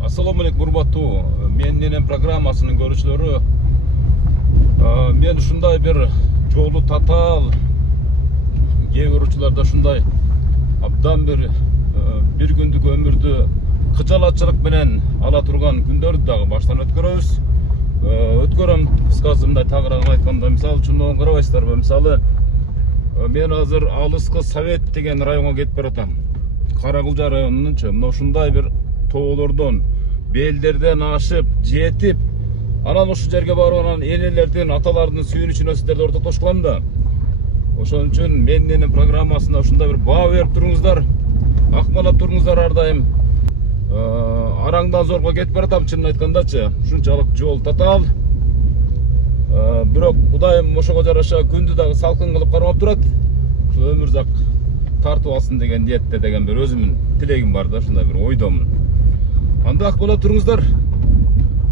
Assalamu alaikum урматтуу менин программасынын көрүүчүлөрү. Мен ушундай бир жолу татаал кээ көрүүчүлөрдө ушундай абдан бир күндүк өмүрдү кыжалатчылык менен ала турган күндөрдү дагы баштан өткөрөбүз. Өткөрөм кыскасы мындай тагыраак айтканда, мисалы үчүн карабайсыздарбы, мисалы мен азыр Алыскы Совет деген районго кетип баратам. Каракулжа районунунчу мына ушундай бир тоолордон, белдерден ашып, жетип, анан ушул жерге барып анан энелердин, аталардын сүйүнүчүнө сиздерди ортоктош кылам да. Ошон үчүн менин программасына ушундай бир баа берип туруңуздар, акмалап туруңуздар ар дайым. Араңдан зорго кетип баратам, чынын айткандачы. Ушунчалык жол татаал. Бирок Кудайым ошого жараша күндү дагы салкын кылып кармап турат. Ушул өмүрзак тартып алсын деген ниетте деген бир өзүмдүн тилегим бар да, ушундай бир ойдомун. Анда акмалап туруңуздар.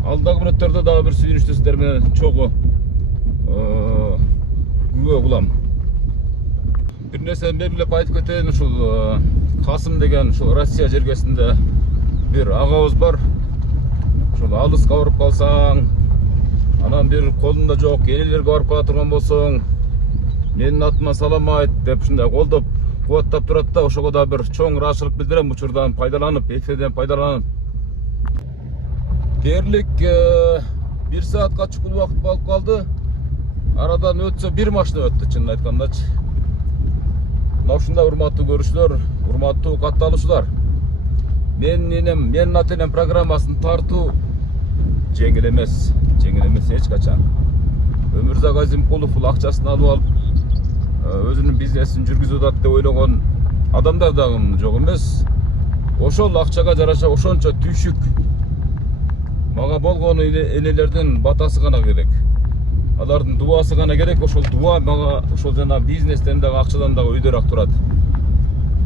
Алдагы мүнөттөрдө дагы бир сүйүнүчтүү сиздер менен чогуу күбө кылам. Бир нерсени белгилеп айтып кетейин, ушул Касым деген ушул Россия жергесинде бир агабыз бар. Ушул алыска барып калсаң, анан бир колунда жок энелерге барып кала турган болсоң, менин атыма салам айт деп ушундай колдоп кубаттап турат да. Ошого да бир чоң ыраазычылык билдирем, учурдан пайдаланып, эфирден пайдаланып. Дээрлик 1 саатка чукул убакыт болуп калды. Арадан өтсө бир машина өттү, чынын айткандачы. Мына ушундай урматтуу көрүүчүлөр, урматтуу катталуучулар. Менин аты-энем программасын тартуу жеңил эмес эч качан. Өмүрзак Азимкулов акчасын алып алып, өзүнүн бизнесин жүргүзүп атат деп ойлогон адамдар дагы жок эмес. Ошол акчага жараша ошончо түйшүк. Мага болгону энелердин батасы гана керек. Алардын дуасы гана керек. Ошол дуа мага ошол жана бизнестен дагы акчадан дагы өйдөрөөк турат.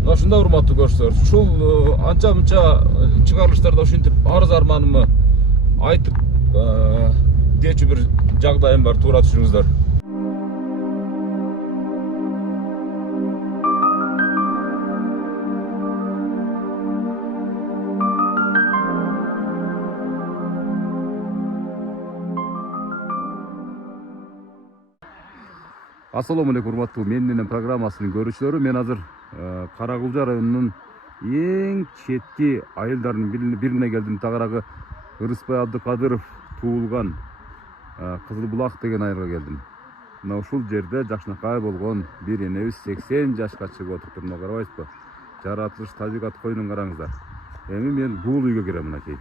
Мына ушундай урматтуу көрүүчүлөр, ушул анча-мынча чыгарылыштарда ушинтип арыз арманымды айтып дечү бир жагдайым бар, туура түшүрүңүздөр. Assalamu alaikum урматтуу менин программасынын көрүүчүлөрү. Мен азыр Каракулжа районунун эң четки айылдарынын бирине келдим. Тагыраагы Ырыспай Абдыкадыров туулган Кызылбулак деген айылга келдим. Мына ушул жерде жакшынакай болгон бир энебиз 80 жашка чыгып отуруптур. Мына карабайсызбы? Жаратылыш, табигат койнун караңыздар. Эми мен бул үйгө кирем мынакей.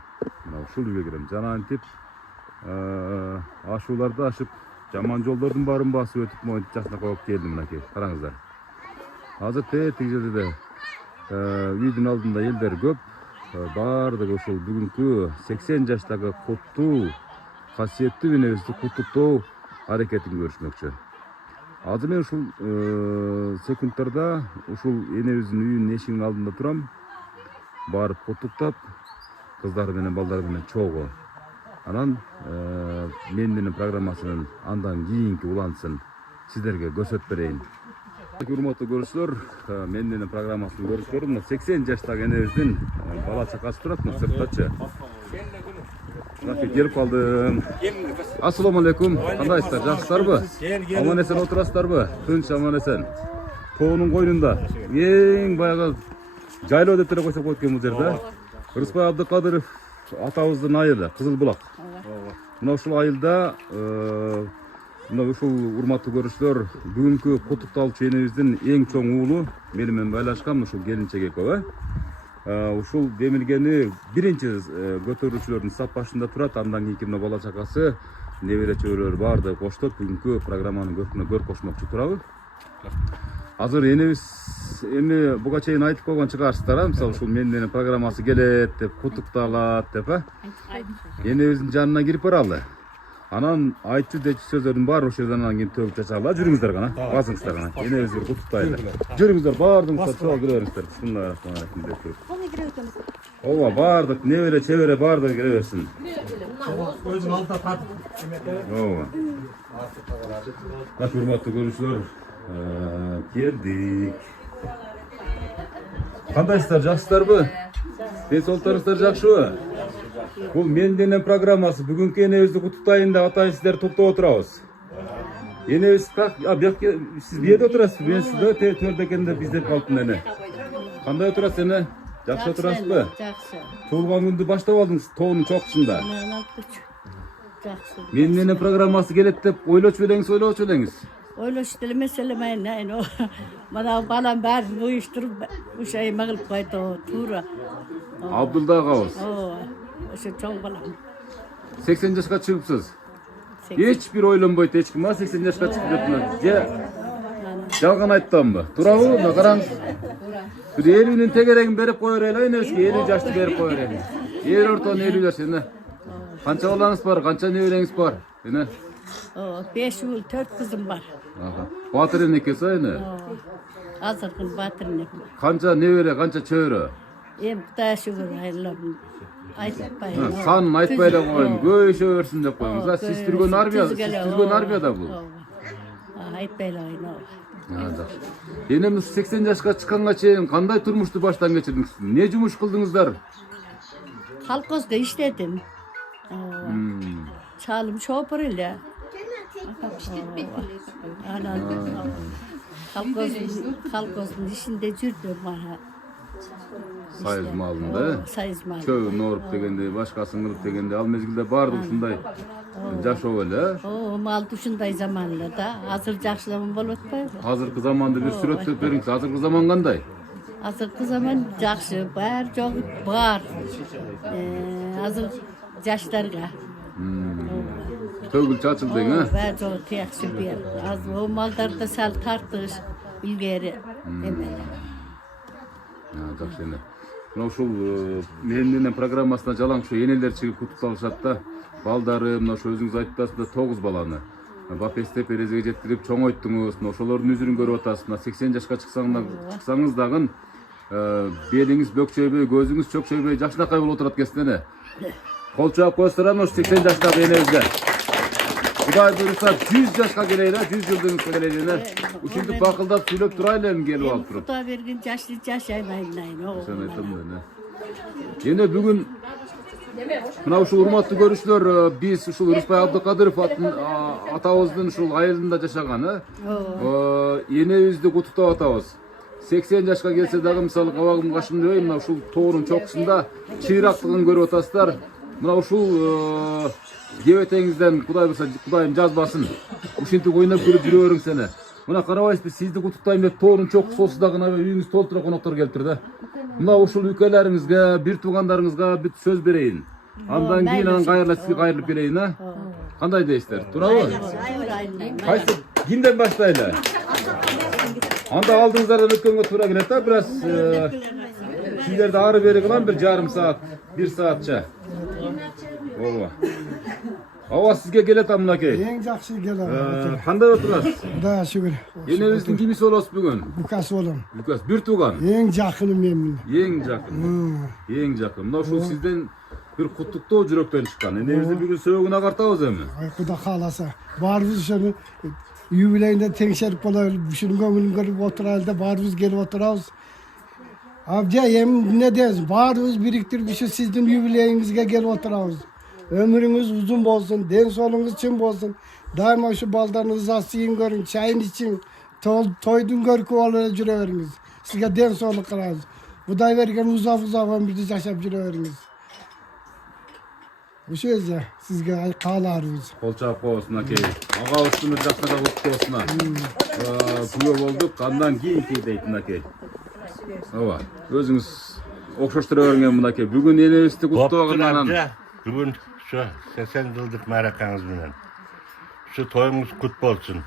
Мына ушул үйгө кирем. Жанантип ашууларды ашып, жаман жолдордун баарын басып өтүп, моинтип жакшынакай болуп келдим мынакей. Караңыздар. Азыр тиги жерде үйдүн алдында элдер көп. Бардыгы ушул бүгүнкү 80 жаштагы куттуу, касиеттүү энебизди куттуктоо аракетин көрүшмөкчү. Азыр мен ушул секундтарда ушул энебиздин үйүнүн эшигинин алдында турам. Барып куттуктап, кыздары менен балдары менен чогуу. Анан менин программасынын андан кийинки улантысын сиздерге көрсөтүп берейин. Урматтуу көрүүчүлөр, менин программасынын көрүүчүлөрү, мына 80 жаштагы энебиздин бала чакасы турат, мына сырттачы. Келип калдым. Ассаламу алейкум. Кандайсыздар? Жакшысыздарбы? Аман эсен отурасыздарбы? Тынч, аман эсен. Тоонун койнунда эң баягы жайлоо деп эле койсок болот экен бул жерде. Ырыспай Абдыкадыров атабыздын айылы, Кызылбулак. Мына ушул айылда мына ушул урматтуу көрүүчүлөр, бүгүнкү куттукталуучу энебиздин эң чоң уулу мени менен байлашкан, ушул келинчек экөө. Ушул демилгени биринчи көтөрүүчүлөрдүн сап башында турат. Андан кийинки мына бала чакасы, небере чөбөрөлөр баардыгы коштоп бүгүнкү программанын көркүнө көр кошмокчу турабы. Азыр энебиз эми буга чейин айтып койгон чыгарсыздар, мисалы ушул менин программасы келет деп, куттукталат деп, энебиздин жанына кирип баралы. Анан айтчу дечү сөздөрдүн баарын ошол жерден анан кийин төгүп чачалы. Жүрүңүздөр гана, басыңыздар гана. Энебизди бир куттуктайлы. Жүрүңүздөр, баардыгыңыздар чогуу кире бериңиздер. Бисмиллахиррахманиррахим деп туруп. Ооба, баардык небере чебере баардыгы кире берсин. Өзүң алдына тартып. Ооба. Урматтуу көрүүчүлөр, келдик. Кандайсыздар, жакшысыздарбы? Денсаулықтарыңыздар жақшыбы? Бұл Менденен программасы. Бүгінгі енебізді құттықтайын деп атайын сіздер топтап отырабыз. Енебіз сіз берде отырасыз? Мен сізді төрде екенде біздеп қалыптым әне. Қандай отырасыз әне? Жақсы отырасыз ба? Жақсы. Туылған күнді баштап алдыңыз тоғының чоқшында. Жақсы. Менденен программасы келет деп ойлаушы белеңіз. Ойлаушы деле меселемейін, әйін. Мана балам бәрін бұйыштырып, үш айыма қылып қойды, тура. Абдулда қауыз. Өші чоң балам. 80 жасқа шығыпсыз. Ешбір ойланбайды ешкім, 80 жасқа шығып жатырмын. Жалған айттым ба? Турабы, қараңыз. Bir 50'nin tekeregen berip koyar ele, eski 50 yaşlı berip koyar ele. Yer ortadan 50 yaş ene. Kança oğlanız var, kança nevreniz var? Ene. 5 yıl 4 kızım var. Batırın ekesi ene. Azırkın batırın. Kança nevre, kança çöre. Kutaya şükür hayırlarım. Aytpayın. Sanın aytpayla koyun, göğüşe örsün de koyun. Siz Türkön Armiya'da bu. Aytpayla oyun o. Enemiz 80 yaşka çıkanға чейин кандай турмушту баштан кечирдиңиз? Не жумуш кылдыңыздар? Колхозда иштедим. Çalım şoför ile. Kolxozun işinde жүрдüm bana. Sayız malında. Sayız malında. Çöğün orup degende, başkasını kılıp degende, al mezgilde bardı uşunday. Jaşo öyle. Mal uşunday zamanla da hazır жақшылығым болып отпай. Hazırkı zamanda bir süret söperiңiz. Hazırkı zaman kандай? Hazırkı zaman жақшы, бар жоқ бар. Hazır жаштарға. Tөгül çaçıldın ha? Бар жоқ тияқшы бер. Az o maldarda sal tartış ilgeri emeli. Жақсы ene. Мына ушул Менденен программасына жалаң şu енелер чыгып куттукталышат да. Балдары, мына ошо өзүңүз айтып атасыз 9 баланы. Бапесте перезеге жеттирип чоңойттуңуз, ошолордун үзүрүн көрүп атасыз. 80 жашка чыксаңыз дагы белиңиз бөкчөйбөй, көзүңүз чөкчөйбөй, жакшынакай болуп отурат экенсиз. Кол чаап койсуңар ошо 80 жаштагы энебизге. Кудай буйруса 100 жашка келейли, 100 жылдыгыңызга келейли. Ушинтип бакылдап сүйлөп турайлы эми келип алып туруп. Кудай берген жашты жашаймайын. Sen aytам да. Эне бүгүн мына ушул урматтуу көрүүчүлөр, биз ушул Рыспай Абдыкадыров атабыздын ушул айылында жашаган, энебизди куттуктап атабыз. 80 жашка келсе дагы мисалы кабагым кашым дебей, мына ушул тоонун чокусунда чыйрактыгын көрүп атасыздар. Мына ушул кебетеңизден Кудайым жазбасын. Ушинтип ойнап көрүп жүрө бериңиз эне. Мына карабайсызбы, сизди куттуктайм деп тоонун чокусу дагы үйүңүз толтура коноктор келиптир да. Мына ушул үкөлөрүңүзгө, бир туугандарыңызга бүт сөз берейин. Андан кийин анан сизге кайрылып келейин, а? Кандай дейсиздер? Туурабы? Кайсы кимден баштайлы? Анда алдыңыздардан өткөнгө туура келет да, бир аз сиздерди ары бери кылам, бир жарым саат, 1 саатча. Ооба. Ооба, сизге келет мынакей. Эң жакшы келет. Кандай отурасыз? Да, шүгүр. Энебиздин кимиси болосуз бүгүн? Лукас болом. Лукас, бир тууган. Эң жакыным мен. Эң жакын. Эң жакын. Мына ушул сизден bir kutuktoo жүрөктөн чыккан. Энебизди бүгүн сөөгүн агартабыз эми. Кудай кааласа, баарыбыз ошону юбилейинде теңшерип бололу, ушунун көңүлүн көрүп отурайлы да баарыбыз келип отурабыз. Абжа эми эмне дейбиз? Баарыбыз бириктирип ушу сиздин юбилейиңизге келип отурабыз. Ömrünüz uzun bolsun, den solunuz çın bolsun. Daima şu baldarınızı asıyın görün, çayın için, toydun görkü olarak jüreveriniz. Sizge den soluk kılarız. Kuday vergen uzak ömrünüzü yaşap jüreveriniz. Bu söz ya, sizge kağlarız. Kol çap olsun akey. Ağa üstümüz жақсыда kutlu olsun ha. Kuyo bolduk, kandan keyin deytin akey. Ova, özünüz okşaştıra öğrengen bunu akey. Bugün enebizdi kutlu olsun. Bugün şu 80 yıllık merakanız bilen. Şu toyumuz kutlu olsun.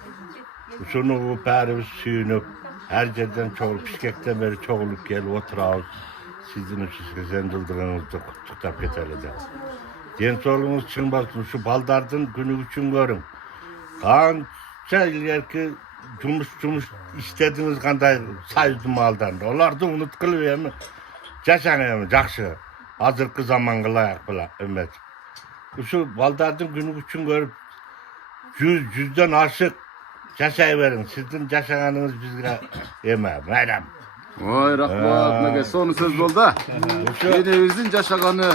Şunu bu bärimiz suyunup, her yerden çoğulup, Pişkek'ten beri çoğulup gelip oturağız. Sizin şu 80 yıldığınızda kutluktap getirdi de. Gençoğluğunuz çıkmasın, şu baldardın günü için görün. Kança ileriki cumuş istediğiniz kanday sayıdı maldan. Onlar da unutkulu mi? Yaşanıyor, jakşı. Hazırkı zamanı layak bula, ümmet. Şu baldardın günü için görüp, yüzden aşık yaşayıverin. Sizin yaşayanınız bizge yeme, madem. Ой, рахмат, мынакей сонун сөз болду. Энебиздин жашаганы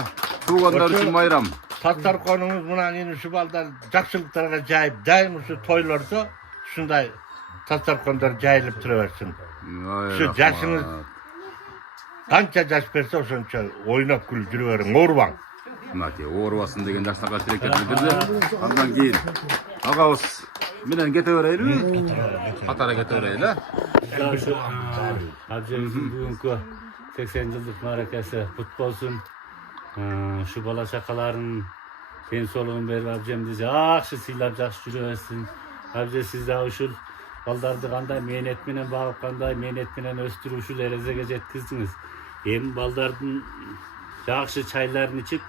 туугандар үчүн майрам. Тастарконуңуз мына эми ушу балдар жакшылыктарга жайып, дайым ушу тойлордо ушундай тастаркондар жайылып тура берсин. Ушу жашыңыз канча жаш берсе ошончо ойноп күлүп жүрө бериң, оорубаң. Мынакей оорубасын деген жакшылыкка тилектерди билдирди. Андан кийин агабыз менен кете берели. Катары кете берели. Ошо абжемиздин бүгүнкү 80 жылдык мааракасы кут болсун. Şu bala şakaların ben soluğun beri abcemdi жақсы сыйлап жақсы жүрө берсин. Абже siz de ушул балдарды кандай мээнет менен багып, кандай мээнет менен өстүрүп ушул эрезеге жеткиздиңиз. Эми балдардын жақсы чайларын ичип,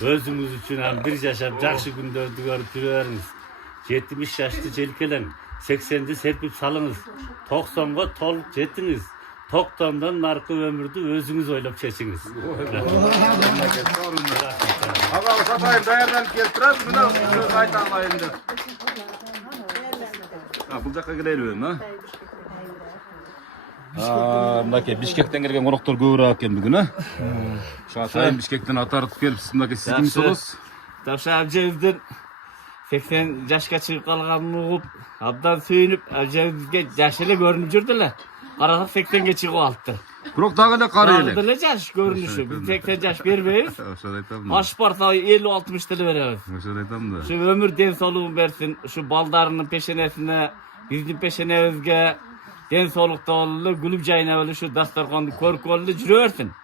өзүңүз үчүн бир жашап жақсы күндөрдү көрүп жүрө бериңиз. 70 жашты желкелең, 80'di серпип салыңыз, 90'ga толук жетиңиz. 90'dan narkı ömürdü özünüz oylap çeçiniz. Agabız atayım daярданып келип турат, мына сөз айта алайын деп. Бул жакка келелиби, мынакей Бишкектен келген коноктор көбүрөөк экен бүгүн, Ошо атайын Бишкектен атартып келип, мынакей сиз кимсиз болосуз? Тапша абжебиздин 80 жашка чыгып калганын угуп, абдан сүйүнүп, абжебизге жашы эле көрүнүп жүрдү эле. Карасак 80'ge чыгып алыпты. Бирок дагы эле кары эле. Дагы эле жаш көрүнүшү. Биз 80 жаш бербейбиз. Ошону айтам. Аш барса 50-60 деле беребиз. Ошону айтам да. Ушу өмүр ден соолугун берсин. Ушу балдарынын пешенесине, биздин пешенебизге ден соолукта болуп эле, күлүп жайнап эле ушу дастарканды көрүп эле жүрө берсин.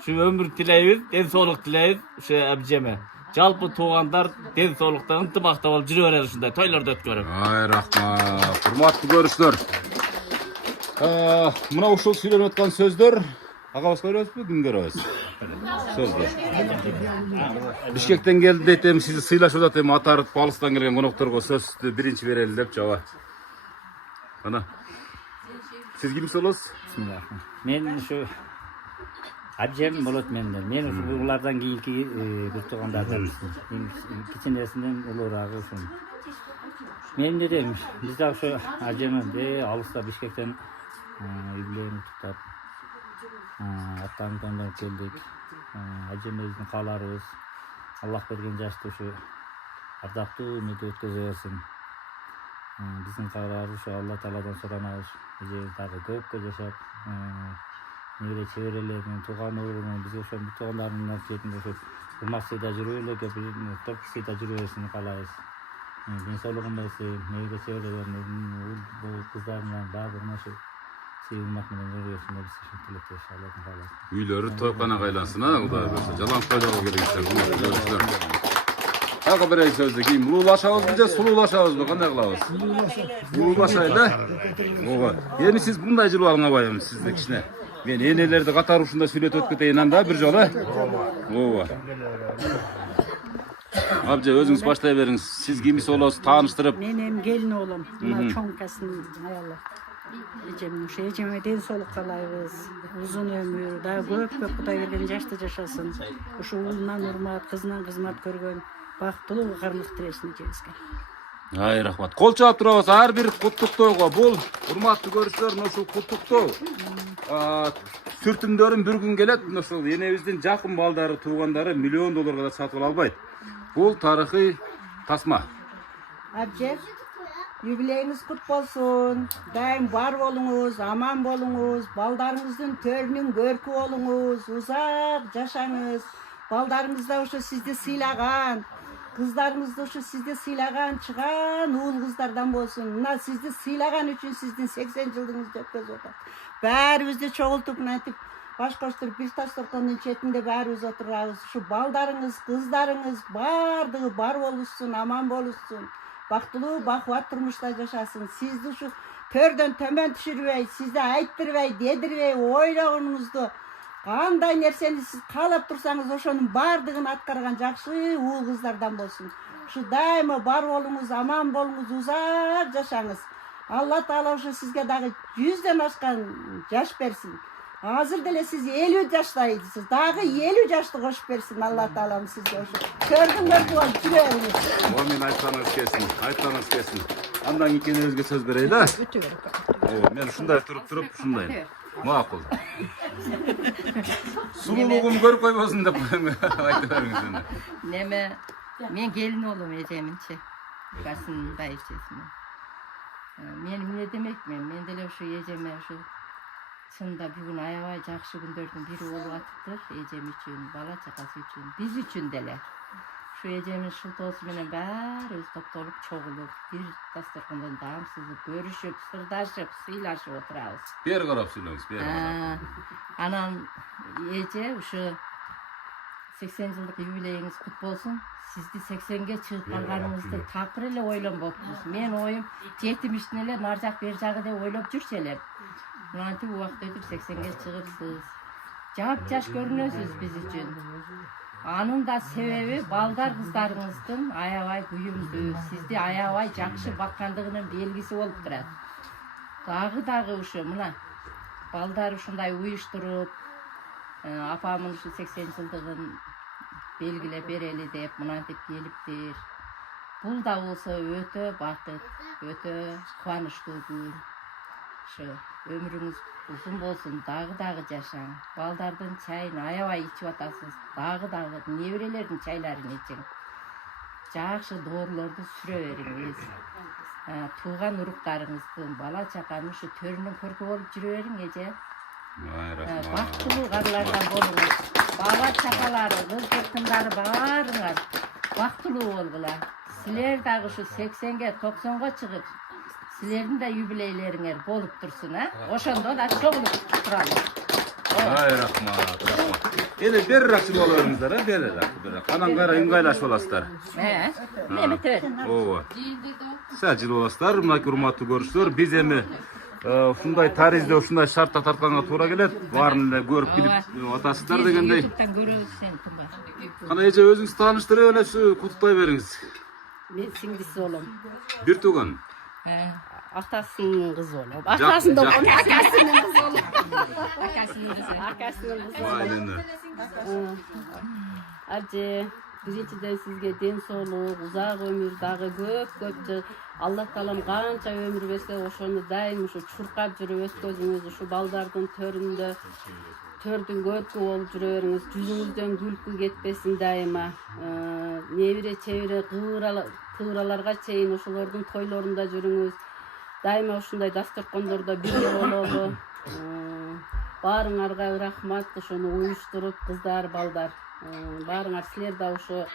Ушу өмүр тилейбиз, ден соолук тилейбиз. Ушу абжеме. Жалпы туугандар ден соолукта ынтымакта болуп жүрө берели ушундай тойлорду өткөрүп. Ай, рахмат. Урматтуу көрүүчүлөр. Мына ушул сүйлөнүп аткан сөздөр агабыз көрөбүзбү, ким көрөбүз? Сөздөр. Бишкектен келди дейтем, сизди сыйлашып атат, эми атарып алыстан келген конокторго сөздү биринчи берели деп жаба. Ana. Siz kimsiz olasiz? Men shu abjem bolot menden. Men ulardan keyinki bir tug'anlardan kichkinasidan ulug'rog'i o'shin. Men dedim, bizda shu abjemde alışta Bishkekdan yubileyni tutab attandan keldik. Abjemimizning qalarimiz Allah bergan jashda shu ardaqli umid o'tkazib bersin. Bizim qalarimiz shu Allah taoladan so'ramaymiz. Bizdagi ko'pga yashab nere çevrelerinin, tuğan uğrunun, bize şu tuğanların nasibinde şu Rumasya'da jürüyle gibi Türkiye'de jürüyesini kalayız. Dinsoğluğun birisi, neyde çevrelerinin, bu kızlarla bazılarına şu sıyılmakla jürüyesinde bir sıkıntılık yaşarlarını kalayız. Üyleri toykana kaylansın ha, o da böyle. Jalan koydağı gerekirse, Ağa bir sözde kim? Ululaşağız mı de sululaşağız mı? Kanday kılavuz? Ululaşayla. Yani siz bunday jыл alına bayım sizde kişine. Ben enelerdi katar uşunda söylet ötketeyim anda bir jola. Ova. Abca özünüz başlayıveriniz. Siz kimisi olası tanıştırıp. Benim gelin oğlum. Çonkasın hayallah. Ecem'e den soluk kalayız. Uzun ömür, daha köp Kuday vergen yaşta yaşasın. Şu oğlundan hurmat, kızından kızmat görgön. Baktılığı karlık tiresini cezgen. Ay rahmat. Kol çalıp durabız. Her bir kutluktoyga bol. Hurmatlı görüşler nasıl kutluktoy. Sürtümdörün bir gün gelet nasıl enebizden jakın baldары, tuğandары $1 milyon da satıp albaydı. Bol tarihi tasma. Abjer, yübileyiniz kut bolsun. Daim var bolunuz, aman bolunuz. Baldarınızın törünün görkü olunuz. Uzak yaşanız. Baldarınızda uşu sizde sıylagan. Kızlarımızda şu sizde sıylagan çıkan oğul kızlardan bolsun. Buna sizde sıylagan üçün sizdin 80 yılınızda ötközü otar. Bäribizde çoğultup natip baş koşturup bir taş tortonun çetinde bäribіз oturabız. Şu baldarınız, kızlarınız bardığı bar boluşsun, aman boluşsun. Baktılığı bakvat turmuşta yaşasın. Sizde şu törden tömen düşürübey, sizde ayttırбей, dedirбей, oylağınızda Qanday nerseni siz kalap tursanız oşonun bardığın atkargan jakşı uğul kızlardan bolsun. Şu daima bar bolunuz, aman bolunuz, uzak yaşanız. Allah Taala oşo sizge dagı 100'den aşkan jaş bersin. Hazır dele siz 50 yaştaydısınız. Dagı 50 yaşta koşup bersin Allah Taala'm sizge oşo. Kördüңөр tuğan жүрөңүz. Amin aytsanız kesin, aytsanız kesin. Andan ikiniz özge söz bereyli. Ötüver. Men ушундай туруп ушундай. Макул. Сулуулугум көрүп койбосун деп айтып бериңиз мени. Неме мен келин болом эжеминчи. Касындай эжесин. Мен эмне демекмин? Мен деле ушу эжеме ушу чында бүгүн аябай жакшы күндөрдүн бири болуп атыптыр. Эжем үчүн, бала чакасы үчүн, биз үчүн деле. Şu ecemiz şıltosu menen bäribиz топтолуп чогулуп, бир дасторкондон таам сызып, көрүшүп, сырдашып, сыйлашып отурабыз. Бери карап сүйлөңүз, бери карап. Анан эже ушу 80 жылдык юбилейиңиз кут болсун. Сизди 80ге чыгып калганыңызды такыр эле ойлонбоптуз. Мен оюм 70'tin эле нар жак бер жагы деп ойлоп жүрчү элем. Мынантип убакыт өтүп 80ге чыгыпсыз. Жап жаш көрүнөсүз биз үчүн. Анын да себеби балдар кыздарыңыздын аябай буюмдуу, сизди аябай жакшы баккандыгынын белгиси болуп турат. Дагы ушу мына балдар ушундай уюштуруп, апамын ушу 80 жылдыгын белгилеп берели деп мынантип келиптир. Бул да болсо өтө бакыт, өтө кубанычтуу күн. Ушу өмүрүңүз uzun bolsun, dagı жашаң. Baldardın çayını aябай içip atasız. Dagı nevrelerдің çaylarını için. Жақшы doğrulardı süre veriniz. Tuğan uruklarınыздың bala çakanın şu törünün körkü olup жүрө бериң эже. Бактылуу карлардан болуңуз. Бала çakaları, kız kırkınları bağırыңар. Бактылуу болгула. Силер дагы şu 80'ge 90'ga çıkıp Sizlerin de юбилейлериңер болуп турсун, ошондо да чогулуп туралы. Ай рахмат. Эле бериракчы боло бериңиздер, берирак. Канан кайра ыңгайлашып аласыздар. Неметер? Ооба. Сажыл боласыздар, мынакей урматтуу көрүүчүлөр. Биз эми ушундай таризде ушундай шартта тартканга туура келет. Баарын эле көрүп билип атасыздар дегендей. YouTube'dan görөбүз сени Тумба. Кана эже өзүңүз тааныштырып эле куттуктай бериңиз. Мен сиңдиси болом. Бир тууган. Атасынын кызы болом. Атасынын акасынын кызы болом. Акасынын кызы. Aynen. Аже, биринчиден сизге ден соолук, узак өмүр, дагы көп жыл. Алла таалам канча өмүр берсе, ошону дайым ушу чуркап жүрүп өткөзүңүз, ушу балдардын төрүндө төрдүн көркү болуп жүрө бериңиз, жүзүңүздөн күлкү кетпесин дайыма. Небире чебире кыбыраларга чейин ошолордун тойлорунда жүрүңүз. Дайыма ушундай дасторкондордо бирге бололу. Баарыңарга рахмат, ошону уюштуруп кыздар, балдар. Баарыңар силер да ошо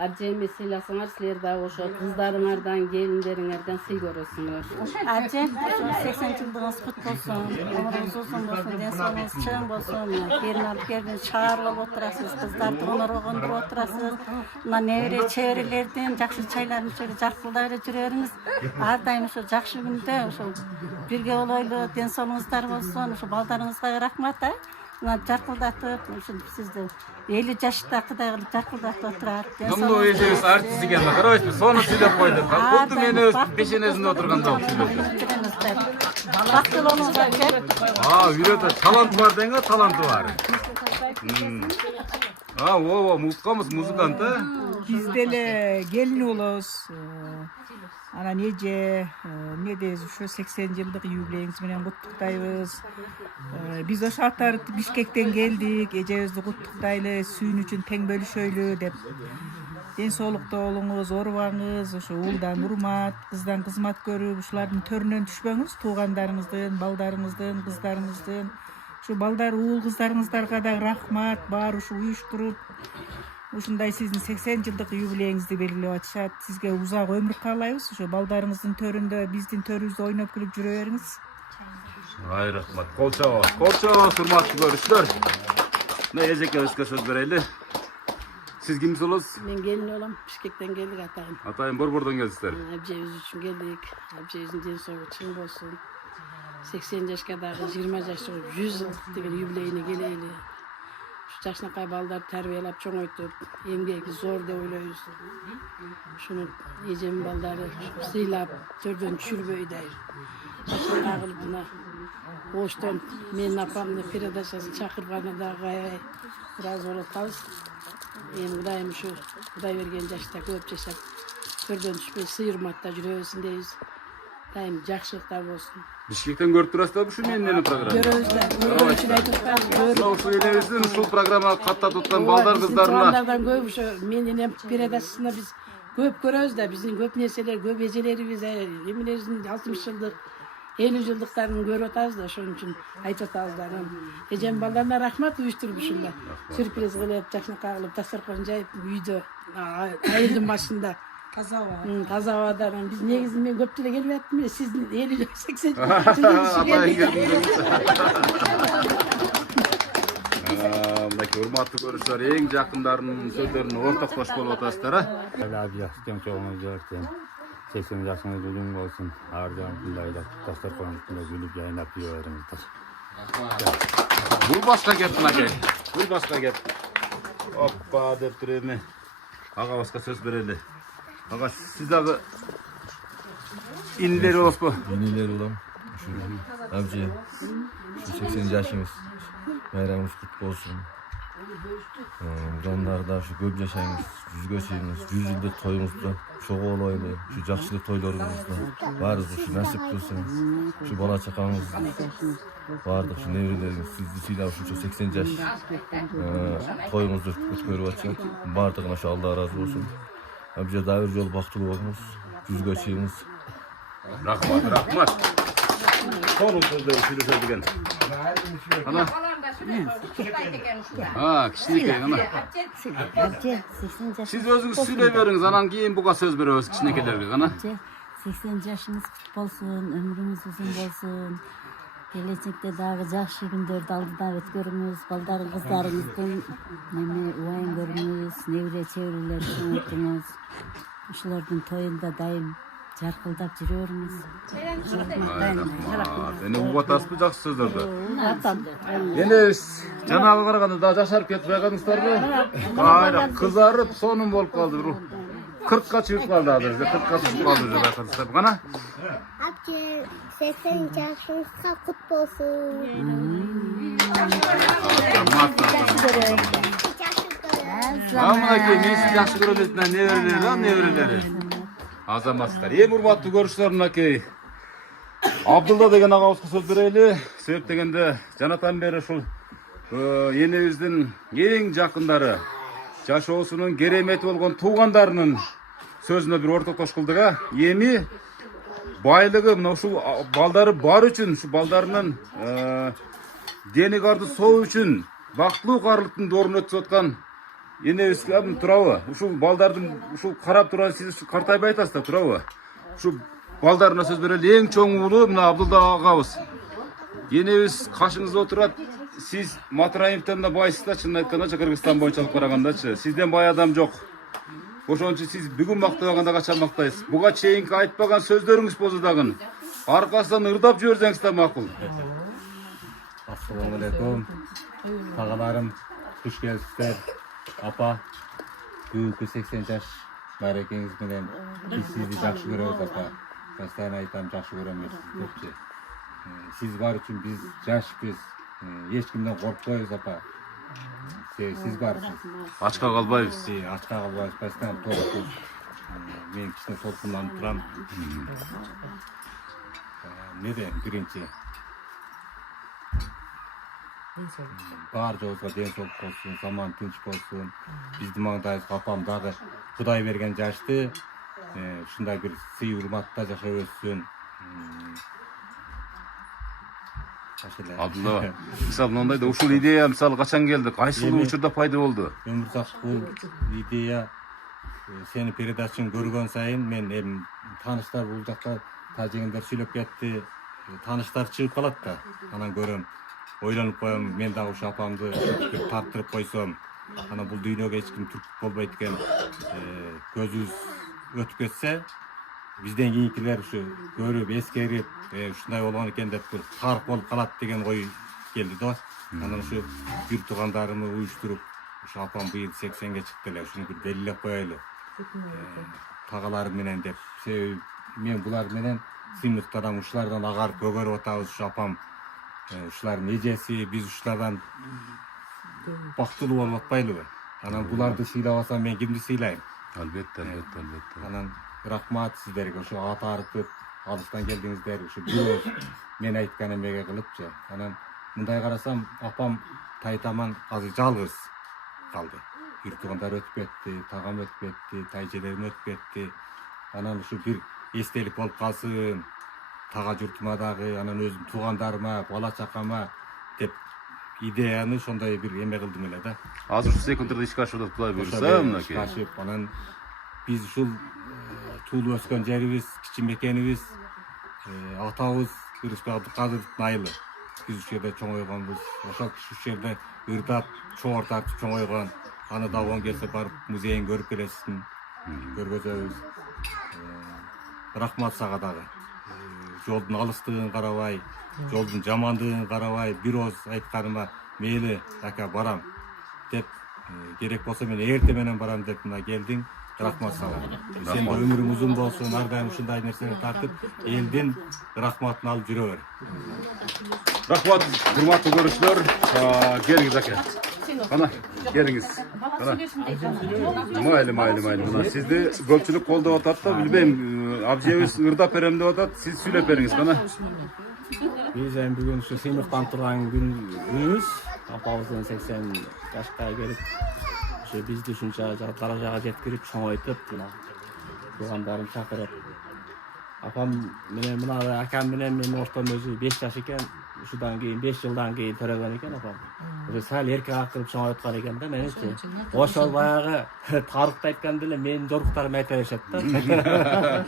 Ажеме сыйласаңар, силер да ошо кыздарыңардан, келиндериңерден сый көрөсүңөр. Ажем, 80 жылдыгыңыз кут болсун, өмүрүңүз узун болсун, ден соолугуңуз чың болсун. Келин алып келген чаар болуп отурасыз, кыздарды онорго кондуруп отурасыз. Мына небере чеберелердин жакшы чайларын ичип жаркылдап эле жүрө бериңиз. Ар дайым ошо жакшы күндө ошо бирге болойлу, ден соолугуңуздар болсун, ошо балдарыңызга рахмат. Жаркылдатып, сизди 50 жашта кыдай кылып жаркылдатып отурат. Мунду эжебиз артист экен, карабайсызбы? Сону сүйлөп койду. Кудду мени өз пешенесинде отурганда сүйлөп. Бактылуу болуңуздар. Үйрөтөт. Таланты бар деңе, таланты бар. Ооба, музыкамыз музыкант, Биз деле келин болобуз. Анан эже эмне дейбиз, ушу 80 жылдык юбилейиңиз менен куттуктайбыз. Биз ошол аттар Бишкектен келдик, эжебизди куттуктайлы, сүйүн үчүн тең бөлүшөйлү деп. Ден соолукта болуңуз, оорубаңыз, ошо уулдан урмат, кыздан кызмат көрүп, ушулардын төрүнөн түшпөңүз, туугандарыңыздын, балдарыңыздын, кыздарыңыздын. Ушу балдар, уул кыздарыңыздарга да рахмат, баары ушу уюштуруп ушундай сиздин 80 жылдык юбилейиңизди белгилеп атышат. Сизге узак өмүр каалайбыз. Ошо балдарыңыздын төрүндө биздин төрүбүздө ойноп күлүп жүрө бериңиз. Ай рахмат. Кол чабабыз, урматтуу көрүүчүлөр. Мына эжекебизге сөз берели. Siz kimsiz olasiz? Men gelin болом, Бишкектен келдик атайын. Атайын Борбордон келдиңиздер. Абжебиз үчүн келдик. Абжебиздин ден соолугу чың болсун. 80 жашка дагы 20 жаш чыгып 100 жыл деген юбилейине келели. Жакшынакай балдар тарбиялап чоңойтуп, эмгеги зор деп ойлойбуз. Шуну эжем балдары сыйлап, төрдөн түшүрбөйдөй. Жакшынакай кылып мына Оштон менин апамды передачасын чакырганы дагы аябай ыраазы болуп атабыз. Эми Кудайым ушу Кудай берген жашта көп жашап, төрдөн түшпөй сый урматта жүрөбүзүн дейбиз. дайым жакшылыктар болсун. Бишкектен көрүп турасыздар ушу менин программа. Көрөбүз да. Көргөн үчүн айтып атпайбыз. Ушул элебиздин ушул программага каттап туткан балдар кыздарына Балдардан көп ошо менин передачасына биз көп көрөбүз да. Биздин көп нерселер, көп эжелерибиз, эмелерибиздин 60 жылдык 50 жылдыктарын көрүп атабыз да, ошон үчүн айтып атабыз да. Эжем балдарына рахмат уюштуруп ушундай сюрприз кылып, жакшынакай кылып, дастаркан жайып, үйдө айылдын башында таза абада. Биз негизи мен көп деле келип аттым. Сиздин 50-80 мынакей урматтуу көрүүчүлөр, эң жакындарынын сөздөрүнө ортоктош болуп атасыздар, Абияктен 80 жашыңыз uzun болсун. Ар жагында дастаркан үстүндө күлүп жайнап жей бериңиздер. Бул башка кеп мынакей. Бул башка кеп. Оппа деп туруп эми агабызга сөз берели. Ага, сиз дагы инилер болосузбу? Инилер улам. Абже, 80 жашыңыз. Bayramınız kutlu olsun. Жандарда şu көп жашаңыз, жүзгө чейиңиз, 100 жылдык тоюңузда чогуу болойлу. Şu жакшылык тойлоруңузда баарыбызга şu насип кылсын. Şu бала чакаңыз, баардык şu неберелериңиз сизди сыйлап ушунча 80 жаш тоюңузду өткөрүп атышат. Баардыгына şu Алла ыраазы болсун. Абже дагы бир жолу бактылуу болуңуз, жүзгө чейиңиз. Рахмат, рахмат. Сонун сөздөр сүйлөшө деген. Ана. Кичинекей ана. Siz özünüz söyley beriniz, anan keyin buga söz berебиз кичинекейлерге, ана. 80 жашыңыз кут болсун, өмүрүңүз узун болсун. Келечекте дагы жакшы күндөрдү алдыда өткөрүңүз, балдар кыздарыңыздын неме убайын көрүңүз, небере чеберелерди чоңойтуңуз. Ушулардын тоюнда дайым жаркылдап жүрө бериңиз. Эне угуп атасызбы жакшы сөздөрдү? Эне жанагы караганда да жашарып кетип байкадыңыздарбы? Кайра кызарып сонун болуп калды. 40ка чыгып калды азыр. 40ка чыгып калды деп байкадыңыздарбы? Кана? Апче 80 жашыңызга кут болсун. Мынакей мен сизди жакшы көрөм дейт, неберелери. Азаматсыздар. Эми урматтуу көрүүчүлөр, мынакей Абдулла деген агабызга сөз берели. Себеп дегенде жанатан бери ушул энебиздин эң жакындары, жашоосунун керемети болгон туугандарынын сөзүнө бир ортоктош кылдык. Эми байлыгы мына ушул балдары бар үчүн, ушу балдарынын дени карды соо үчүн бактылуу карлыктын доорун өтүп аткан энебизге турабы? Ушул балдардын ушул карап турган сиз картайбай атасыздар, турабы? Ушу балдарына сөз берели. Эң чоң уулу мына Абдулла агабыз. Энебиз кашыңызда отурат. Сиз Матраимовдон да байсыздар, чынын айтканда, Кыргызстан боюнча алып карагандачы. Сизден бай адам жок. Ошон үчүн сиз бүгүн мактабаганда качан мактайсыз. Буга чейинки айтпаган сөздөрүңүз болсо дагы аркасынан ырдап жиберсеңиз да макул. Ассаламу алейкум. Агаларым, куш келипсиздер. Апа, бүгүнкү 80 жаш барекеңиз менен биз сизди жакшы көрөбүз, апа. Постоянно айтам, жакшы көрөм депчи. Сиз бар үчүн биз жашпыз. Эч кимден коркпойбуз, апа. Siz varsınız. Açka kalbayız. Açka kalbayız. Постоянно толкун. Men кичине толкунланып турам. Ne deyim, birinci. Бар жолуңузга ден соолук болсун, заман тынч болсун. Биздин маңдайыбызга апам дагы Кудай берген жашты ушундай бир сый урматта жашап өссүн. Абдулла, мисалы мындай да ушул идея мисалы качан келди? Кайсы учурда пайда болду? Өмүрзак, бул идея сени передачаны көргөн сайын мен эми тааныштар бул жакта тажигиндер сүйлөп кетти. Тааныштар чыгып калат да. Анан көрөм, ойлонуп коем, мен дагы ушу апамды тарттырып койсом, анан бул дүйнөгө эч ким түрк болбойт экен. Көзүбүз өтүп кетсе, бизден кийинкилер ушу көрүп, эскерип, ушундай болгон экен деп бир тарых болуп калат деген ой келди да. Анан ушу бир туугандарымды уюштуруп, ушу апам быйыл 80ге чыкты эле, ушуну бир белгилеп коелу. Тагаларым менен деп. Себеби мен булар менен сыймыктардан ушулардан агарып көгөрүп атабыз. Ушу апам ушулардын эжеси, биз ушулардан бактылуу болуп атпайлыбы? Анан буларды сыйлабасам мен кимди сыйлайм? Албетте. Анан рахмат сиздерге, ошо ат арытып алыстан келдиңиздер, ушу бирөөз мен айткан эмеге кылыпчы. Анан мындай карасам, апам тайтаман азыр жалгыз калды. Үртүгөндөр өтүп кетти, тагам өтүп кетти, тайжелерим өтүп кетти. Анан ушу бир эстелик болуп калсын, тага журтума дагы, анан өзүм туугандарыма, бала чакама деп идеяны ошондой бир эме кылдым эле да. Азыр ушу секундда ишке ашырып кулай буюрса, мынакей. Ашып, анан биз ушул туулуп өскөн жерибиз, кичи мекенибиз, атабыз Кыргызбек Абдыкадыровдун айылы. Биз ушул жерде чоңойгонбуз. Ошол киши ушул жерде ырдап, чоңор тартып чоңойгон. Аны дагы келсе барып музейин көрүп келесиң, көргөзөбүз. Рахмат сага дагы. Жолдун алыстыгын карабай, жолдун жамандыгын карабай, бир ооз айтканыма мейли ака барам деп, керек болсо мен эрте менен барам деп мына келдиң. Рахмат сага. Сен өмүрүң узун болсун, ар дайым ушундай нерсени тартып, элдин рахматын алып жүрө бер. Рахмат, урматтуу көрүүчүлөр. Келиңиз ака. Кана, келиңиз. Майли. Мына сизди көпчүлүк колдоп атат да, билбейм, абжебиз ырдап берем деп атат. Сиз сүйлөп бериңиз, кана. Биз эми бүгүн ушу сыймыктанып турган күнүбүз. Апабыздын 80 жашка келип, ушу бизди ушунча даражага жеткирип, чоңойтуп, мына туугандарын чакырып. Апам менен мына акам менен менин ортом өзү 5 жаш экен. Ушудан кийин 5 жылдан кийин төрөгөн экен апам. Уже сал эркек акырып чоңойткан экен да меничи. Ошол баягы тарыхты айтканда эле менин жоруктарым айта беришет да.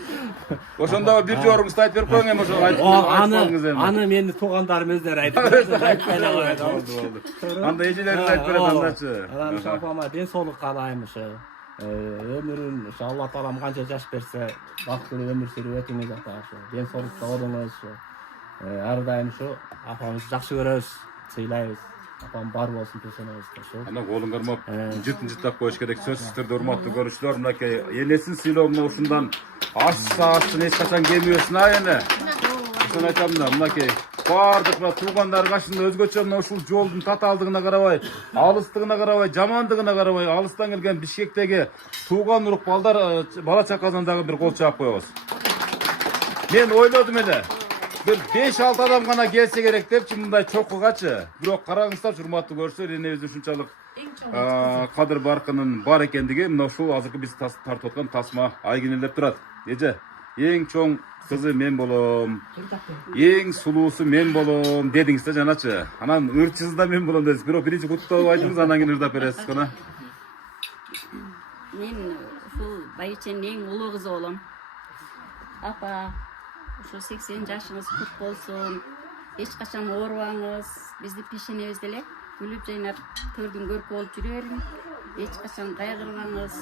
Ошондо бир жоруңузду айтып берип коюң эми ошо айтпаңыз эми. Аны менин туугандарым өздөрү айтып берет. Болду. Анда эжелериңиз айтып берет андачы. Анан ушу апама ден соолук каалайм ушу. Өмүрүн ушу Алла таалам канча жаш берсе, бактылуу өмүр сүрүп өтүңүз ата ушу. Ден соолукта болуңуз ушу. Ар дайым ушу апамызды жакшы көрөбүз, сыйлайбыз. Апам бар болсун десеңиз ошо. Ана колун кармап, жытын-жыттап коюш керек. Сөзсүз түрдө урматтуу көрүүчүлөр, мынакей энесин сыйлоо мына ушундан ашсын эч качан кемибесин эне. Ошону айтам да, мынакей бардык мына туугандар кашында өзгөчө мына ушул жолдун татаалдыгына карабай, алыстыгына карабай, жамандыгына карабай, алыстан келген Бишкектеги тууган урук балдар, бала чакасынан дагы бир кол чаап коебуз. Мен ойлодум эле. Bir 5-6 adam gana gelse gerek депчи мындай чокугачы. Бирок караңыздарчы, урматтуу көрүүчүлөр, энебиздин ушунчалык кадыр баркынын бар экендиги мына ушул азыркы биз тартып аткан тасма айгинелеп турат. Эже, эң чоң кызы мен болом, эң сулуусу мен болом дедиңиз да жаначы. Анан ырчысы да мен болом дедиңиз. Бирок биринчи куттуктап айтыңыз, анан кийин ырдап бересиз кана. Мен ушул байыченин эң улуу кызы болом. Апа, ушул 80 жашыңыз кут болсун. Эч качан оорубаңыз. Бизди пешенебизде эле күлүп жайнап төрдүн көркү болуп жүрө бериң. Эч качан кайгырбаңыз.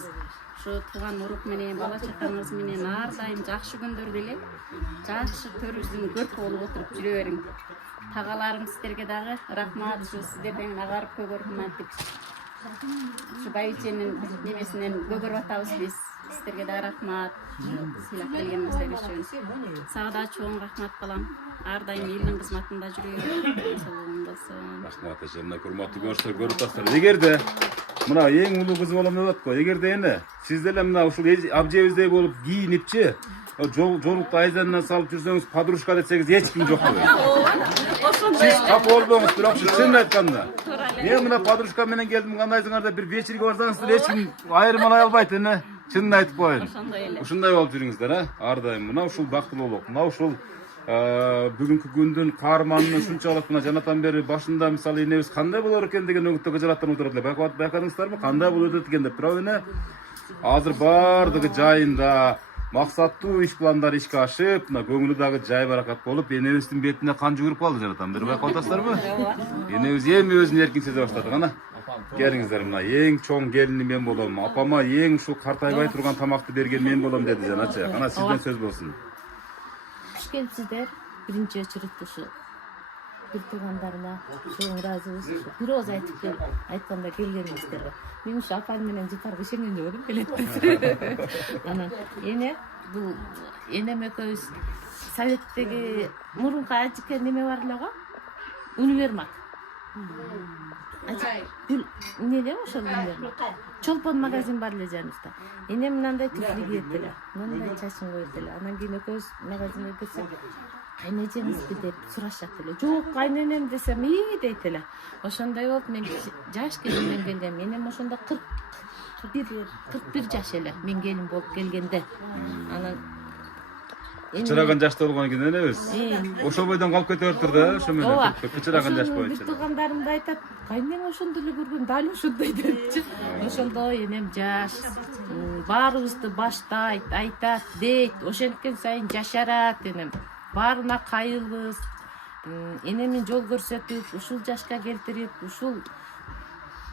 Ушу тууган урук менен, бала чакаңыз менен ар дайым жакшы күндөрдө эле жакшы төрүңүздүн көркү болуп отуруп жүрө бериң. Тагаларым сиздерге дагы рахмат. Ушу сиздерден агарып көгөрүп антип. Ушу байыченин немесинен көгөрүп атабыз биз. Сиздерге дагы рахмат. Сыйлап келгениңиздер үчүн. Сага да чоң рахмат балам. Ар дайым элдин кызматында жүрөйүн. Рахмат эже, мына урматтуу көрүүчүлөр көрүп атасыздар. Эгерде мына эң улуу кызы болом деп атат го. Эгерде эне сиз деле мына ушул абжебиздей болуп кийинипчи, жолукту айзанынан салып жүрсөңүз, подружка десеңиз эч ким жок дейт. Сиз капа болбоңуз, бирок чын айтканда. Мен мына подружка менен келдим, кандайсыңарда бир вечерге барсаңыздар эч ким айырмалай албайт эне. Чынын айтып коеюн. Ушундай болуп жүрүңүздөр, ар дайым. Мына ушул бактылуулук, мына ушул бүгүнкү күндүн каарманын ушунчалык мына жанатан бери башында мисалы энебиз кандай болор экен деген өңүттө кыжалаттанып отурат эле. Байкадыңыздарбы? Кандай болуп өтөт экен деп. Бирок эне азыр бардыгы жайында, максаттуу иш пландар ишке ашып, мына көңүлү дагы жай баракат болуп, энебиздин бетине кан жүгүрүп калды жанатан бери. Байкап атасыздарбы? Энебиз эми өзүн эркин сезе баштады. Кана келиңиздер, мына эң чоң келини мен болом. Апама эң ушул картайбай турган тамакты берген мен болом деди жаначы. Кана сизден сөз болсун. Куш келипсиздер. Биринчи очередте ушу бир туугандарына чоң ыраазыбыз. Бир ооз айтканда келгениңиздерге. Мен ушу апам менен жыпарга ишенген жок элем, билет. Анан эне бул энем экөөбүз Советтеги мурунку ажыке неме бар эле го? Универмаг. Gül neyle ошол Çolpon magazin бар эле жаныбызда. Эне мындай туфли кийет эле, мындай чачын коет эле. Анан кийин экөөбүз магазинге кетсек, кайнежеңизби деп сурашат эле. Жок, кайненем десем, дейт эле. Ошондой болуп мен жаш келинден келгем. Менен ошондо 41 жаш эле мен келин болуп келгенде. Анан Кычыраган жашта болгон экен энебиз. Ошол бойдон калып кете бериптир да, ошо менен кычыраган жаш боюнча. Туугандарым да айтат, кайнең ошондо эле көргөн, дал ошондой депчи. Ошондо энем жаш, баарыбызды баштайт, айтат, дейт, ошенткен сайын жашарат энем. Баарына кайылбыз. Энемин жол көрсөтүп, ушул жашка келтирип, ушул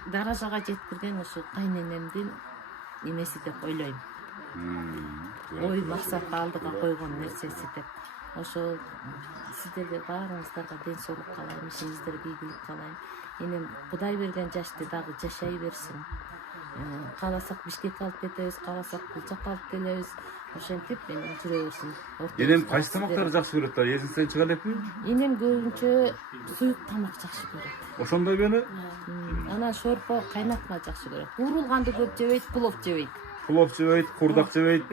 даражага жеткирген ошо кайненемдин эмеси деп ойлойм. Ой максат алдыга койгон нерсеси деп. Ошол сиздерге баарыңыздарга ден соолук каалайм, ишиңиздерге ийгилик каалайм. Энем Кудай берген жашты дагы жашай берсин. Кааласак Бишкекке алып кетебиз, кааласак бул жакка алып келебиз. Ошентип энем жүрө берсин. Энем кайсы тамактарды жакшы көрөт да? Эсиң сайын чыга элекпи? Энем көбүнчө суюк тамак жакшы көрөт. Ошондой бени? Анан шорпо, кайнатма жакшы көрөт. Куурулганды көп жебейт, плов жебейт. Плов жебейт, курдак жебейт.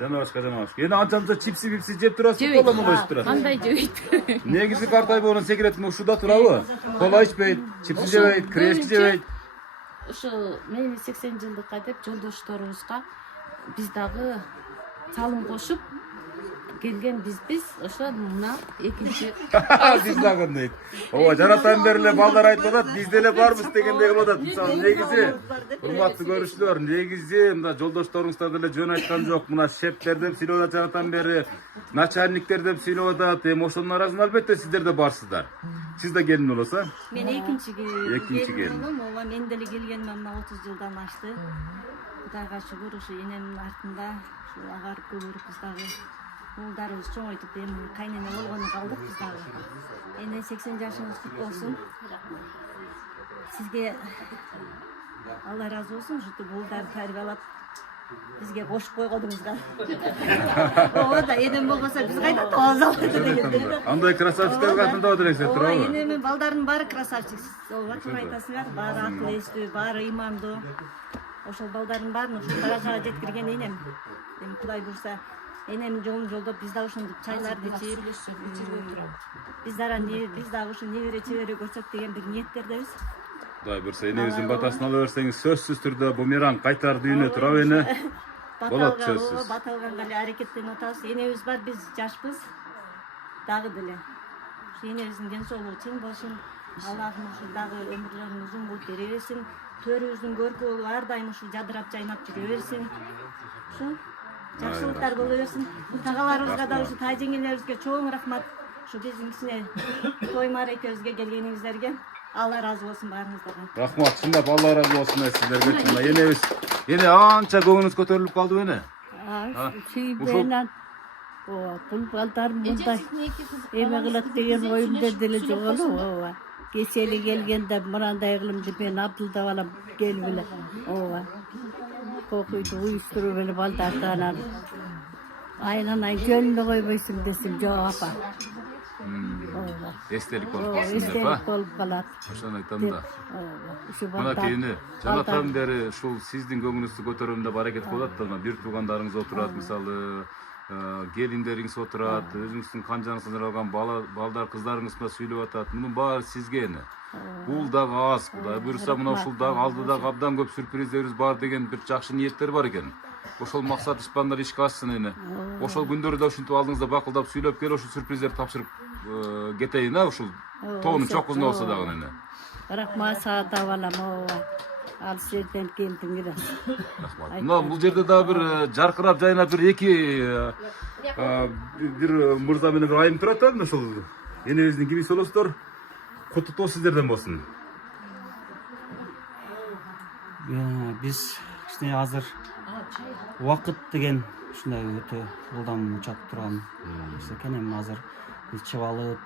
Жана башка. Эне анча чипси жеп турасыз, кола мола ичип турасыз. Кандай жебейт? Негизи картайбоонун секретин ушуда турабы? Кола ичпейт, чипси жебейт, крешки жебейт. Ошо мени 80 жылдыкка деп жолдошторубузга биз дагы салым кошуп келген бизбиз. Ошо мына экинчи Биз дагы дейт. Ооба, жаратан бери эле балдар айтып атат, биз деле барбыз дегендей кылып атат. Мисалы негизи урматтуу көрүүчүлөр, негизи мына жолдошторуңуздар деле жөн айткан жок. Мына шептер деп сүйлөп атат жаратан бери, начальниктер деп сүйлөп атат. Эми ошонун арасында албетте сиздер да барсыздар. Сиз да келин болосо? Мен экинчи келин. Ооба, мен деле келгениме мына 30 жылдан ашты. Кудайга шүгүр, ушу энемдин артында ушу агарып көбүрүп биз дагы уулдарыбыз чоңойтуп эми кайнене болгону калдык биз дагы. Эне 80 жашыңыз кут болсун. Сизге Алла разы болсун, ушинтип уулдарды тарбиялап бизге кошуп койгонуңузга. Ооба, энем болбосо биз кайда табабыз деген. Андай красавчиктер катында отурасыздар Ооба, туурабы? энемин балдарынын баары красавчик. Ооба, туура айтасыңар, баары акыл эстүү, баары ыймандуу. Ошол балдардын баарын ушул даражага жеткирген энем. Эми Кудай буйрса, энемин жолун жолдоп биз дагы ушундук чайларды ичип, биз дагы ушу небере чебере көрсөк деген бир ниеттердебиз. Кудай буйрса, энеңиздин батасын ала берсеңиз, сөзсүз түрдө бумеранг кайтар дүйнө турабы эне? Болот сөзсүз. Бата алганга эле аракеттенип атабыз. Энебиз бар, биз жашпыз. Дагы деле. Ушу энебиздин ден соолугу чың болсун. Аллахым ушу дагы өмүрлөрүн узун кылып бере берсин. Төрүбүздүн көркү болуп ар дайым ушу жадырап жайнап жүрө берсин. Ушу жакшылыктар боло берсин. Тагаларыбызга да ушу тай жеңелерибизге чоң рахмат. Ушу биздин кичине той мааракебизге келгениңиздерге Алла разы болсун баарыңыздарга. Рахмат, чындап Алла разы болсун сиздерге. Мына энебиз, эне анча көңүлүңүз көтөрүлүп калды эне. Сүйбенен бул балдар мындай эме кылат деген оюмда деле жок эле. Ооба. Кесели келгенде мындай кылым деп мен Абдулда балам келип эле. Ооба. Кокуйду уюштуруп эле балдарды анан айнан көлүнө койбойсуң десем, жок апа. Эстелик болуп калсын деп, а? Болуп калат. Ошону айтам да. Мына кийини жанатан бери ушул сиздин көңүлүңүздү көтөрөм деп аракет кылып атат да, мына бир туугандарыңыз отурат, мисалы келиндериңиз отурат, өзүңүздүн канжаңыздан алган балдар, кыздарыңыз менен сүйлөп атат. Мунун баары сизге эне. Бул дагы аз, Кудай буйрса мына ушул дагы алдыда абдан көп сюрприздерибиз бар деген бир жакшы ниеттер бар экен. Ошол максат ишпандар ишке ашсын эне. Ошол күндөрдө да ушинтип алдыңызда бакылдап сүйлөп келип ушул сюрприздерди тапшырып кетейин, а ушул тоонун чокусунда болсо дагы эне. Рахмат саата балам, ооба. Ал жерден келдиңер. Рахмат. Мына бул жерде дагы бир жаркырап жайнап бир эки бир мырза менен бир айым турат да, ошол энебиздин кимиси болосуздар. Куттуктоо сиздерден болсун. Биз кичине азыр убакыт деген ушундай өтө ылдам учап турган экен. Эми азыр биз чыбалып,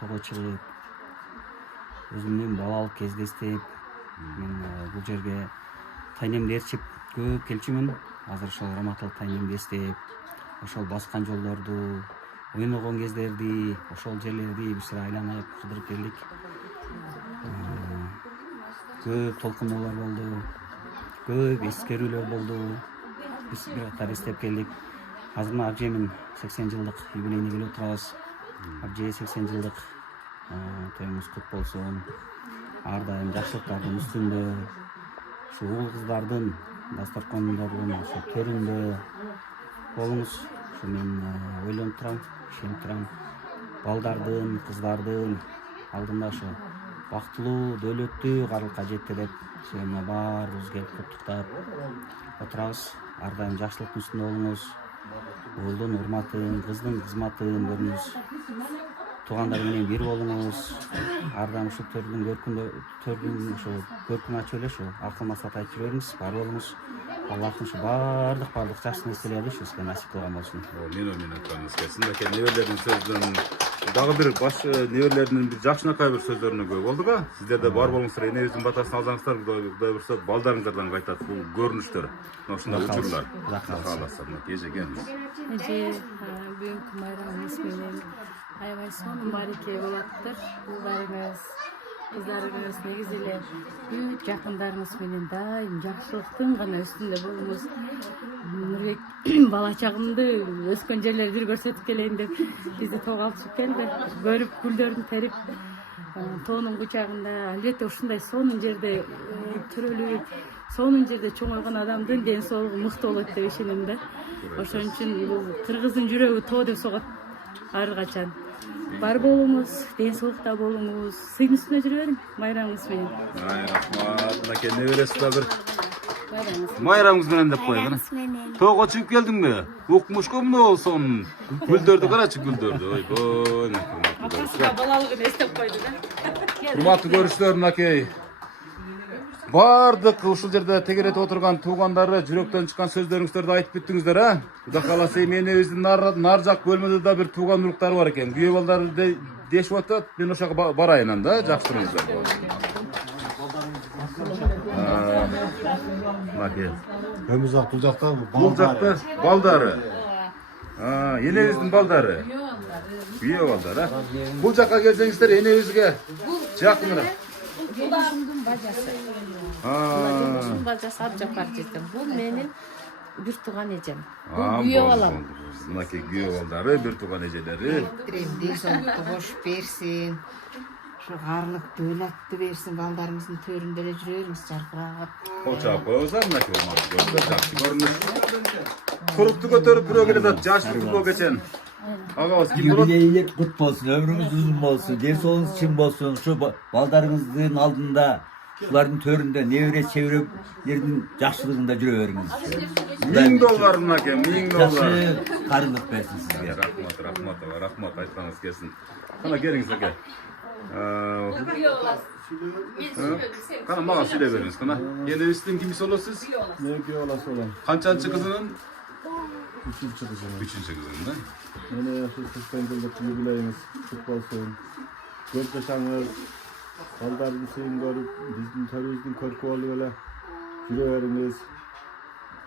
того чыгып, өзүмдүн балалык кездестип, мен бул жерге тайнемди ээрчип көп келчүмүн. Азыр ошол раматылык тайнемди эстеп, ошол баскан жолдорду, ойногон кездерди, ошол жерлерди бир айланып кыдырып келдик. Көп толкунуулар болду. Көп эскерүүлөр болду. Биз бир катар эстеп келдик. Азыр мына Абжемин 80 жылдык юбилейине келип отурабыз. Абже 80 жылдык тоюңуз кут болсун. Ар дайым жакшылыктардын үстүндө, ушу уул кыздардын дасторконунда болгон ошо төрүндө болуңуз. Ушу мен ойлонуп турам, ишенип турам. Балдардын, кыздардын алдында ошо бактылуу, дөөлөттүү карылыкка жетти деп сени баарыбыз келип куттуктап отурабыз. Ар дайым жакшылыктын үстүндө болуңуз. Уулдун урматын, кыздын кызматын көрүңүз. Туугандар менен бир болуңуз. Ар дайым ушу төрдүн ушу көркүн ачып эле ушу акыл маслахат айтып жүрөңүз, бар болуңуз. Аллахым ушу баардык жакшы нерселерди сизге насип кылган болсун. Мен айтканыңыз келсин. Мынакей неберлердин сөздөрүн дагы бир баш неберлердин бир жакшынакай бир сөздөрүнө күбө болдук а. Сиздер да бар болуңуздар, энебиздин батасын алсаңыздар, Кудай буюрса балдарыңыздардан кайтат бул көрүнүштөр. Ушундай учурлар. Кааласа мынакей эже келиңиз. Эже бүгүнкү майрамыңыз менен аябай сонун мареке болуптур. Уулдарыңыз, кыздарыңыз негизи эле бүт жакындарыңыз менен дайым жакшылыктын гана үстүндө болуңуз. Нурбек бала чагымды өскөн жерлерди бир көрсөтүп келейин деп бизди тоого алып келди. Көрүп гүлдөрүн терип тоонун кучагында албетте ушундай сонун жерде төрөлүп, сонун жерде чоңойгон адамдын ден соолугу мыкты болот деп ишенем да. Ошон үчүн бул кыргыздын жүрөгү тоо деп согот ар качан. Бар болуңуз, ден соолукта болуңуз, сыйдын үстүндө жүрө бериң майрамыңыз менен. Рахмат. Мынакей неберesi да бир майрамыңыз менен деп коелу. Тоого чыгып келдиңби? Укмушко эмне болсун? Гүлдөрдү карачы, гүлдөрдү. Ойбой. Атасына балалыгын эстеп койду да. Урматтуу көрүүчүлөр, мынакей бардык ушул жерде тегеретип отурган туугандары жүрөктөн чыккан сөздөрүңүздөрдү айтып бүттүңүздөр, а? Кудай кааласа энебиздин нар жак бөлмөдө да бир тууган уруктары бар экен. Күйөө балдары дешип атат. Мен ошого барайын анда, жакшы туруңуздар. Мынакей. Өмүзак бул жакта Бул жакта балдары. Энебиздин балдары. Күйөө балдары, а? Бул жакка келсеңиздер энебизге жакыныраак. Досумдун бажасы. Досумдун бажасы Абжапар жездем. Бул менин бир тууган эжем. Бул күйөө балам. Мынакей күйөө балдары, бир тууган эжелери. Ден соолукту кош берсин. Ушу каарылык дөөлөттү берсин, балдарыңыздын төрүндө эле жүрө бериңиз жаркырап. Очап коебуз, мынакей жакшы көрүнүш. Курукту көтөрүп бирөө келатат, жаш футбол кечен. Агабыз ким болот? Юбилейиңиз кут болсун, өмүрүңүз узун болсун, ден соолугуңуз чың болсун. Ушу балдарыңыздын алдында, улардын төрүндө небере чебирелердин жакшылыгында жүрө бериңиз. $1000 мынакей, $1000. Жакшы карындык берсин сизге. Рахмат, айтканыңыз келсин. Кана келиңиз аке. Кана мага сүйлөй бериңиз, кана. Энебиздин кимиси болосуз? Мен күйөө баласы болом. Канчанчы кызынын? 3-чү кызым. 3-чү кызынын да. Мени ушу 80 жылдык юбилейиңиз кут болсун. Көп жашаңыз, балдардын сыйын көрүп, биздин төрүбүздүн көркү болуп эле жүрө бериңиз.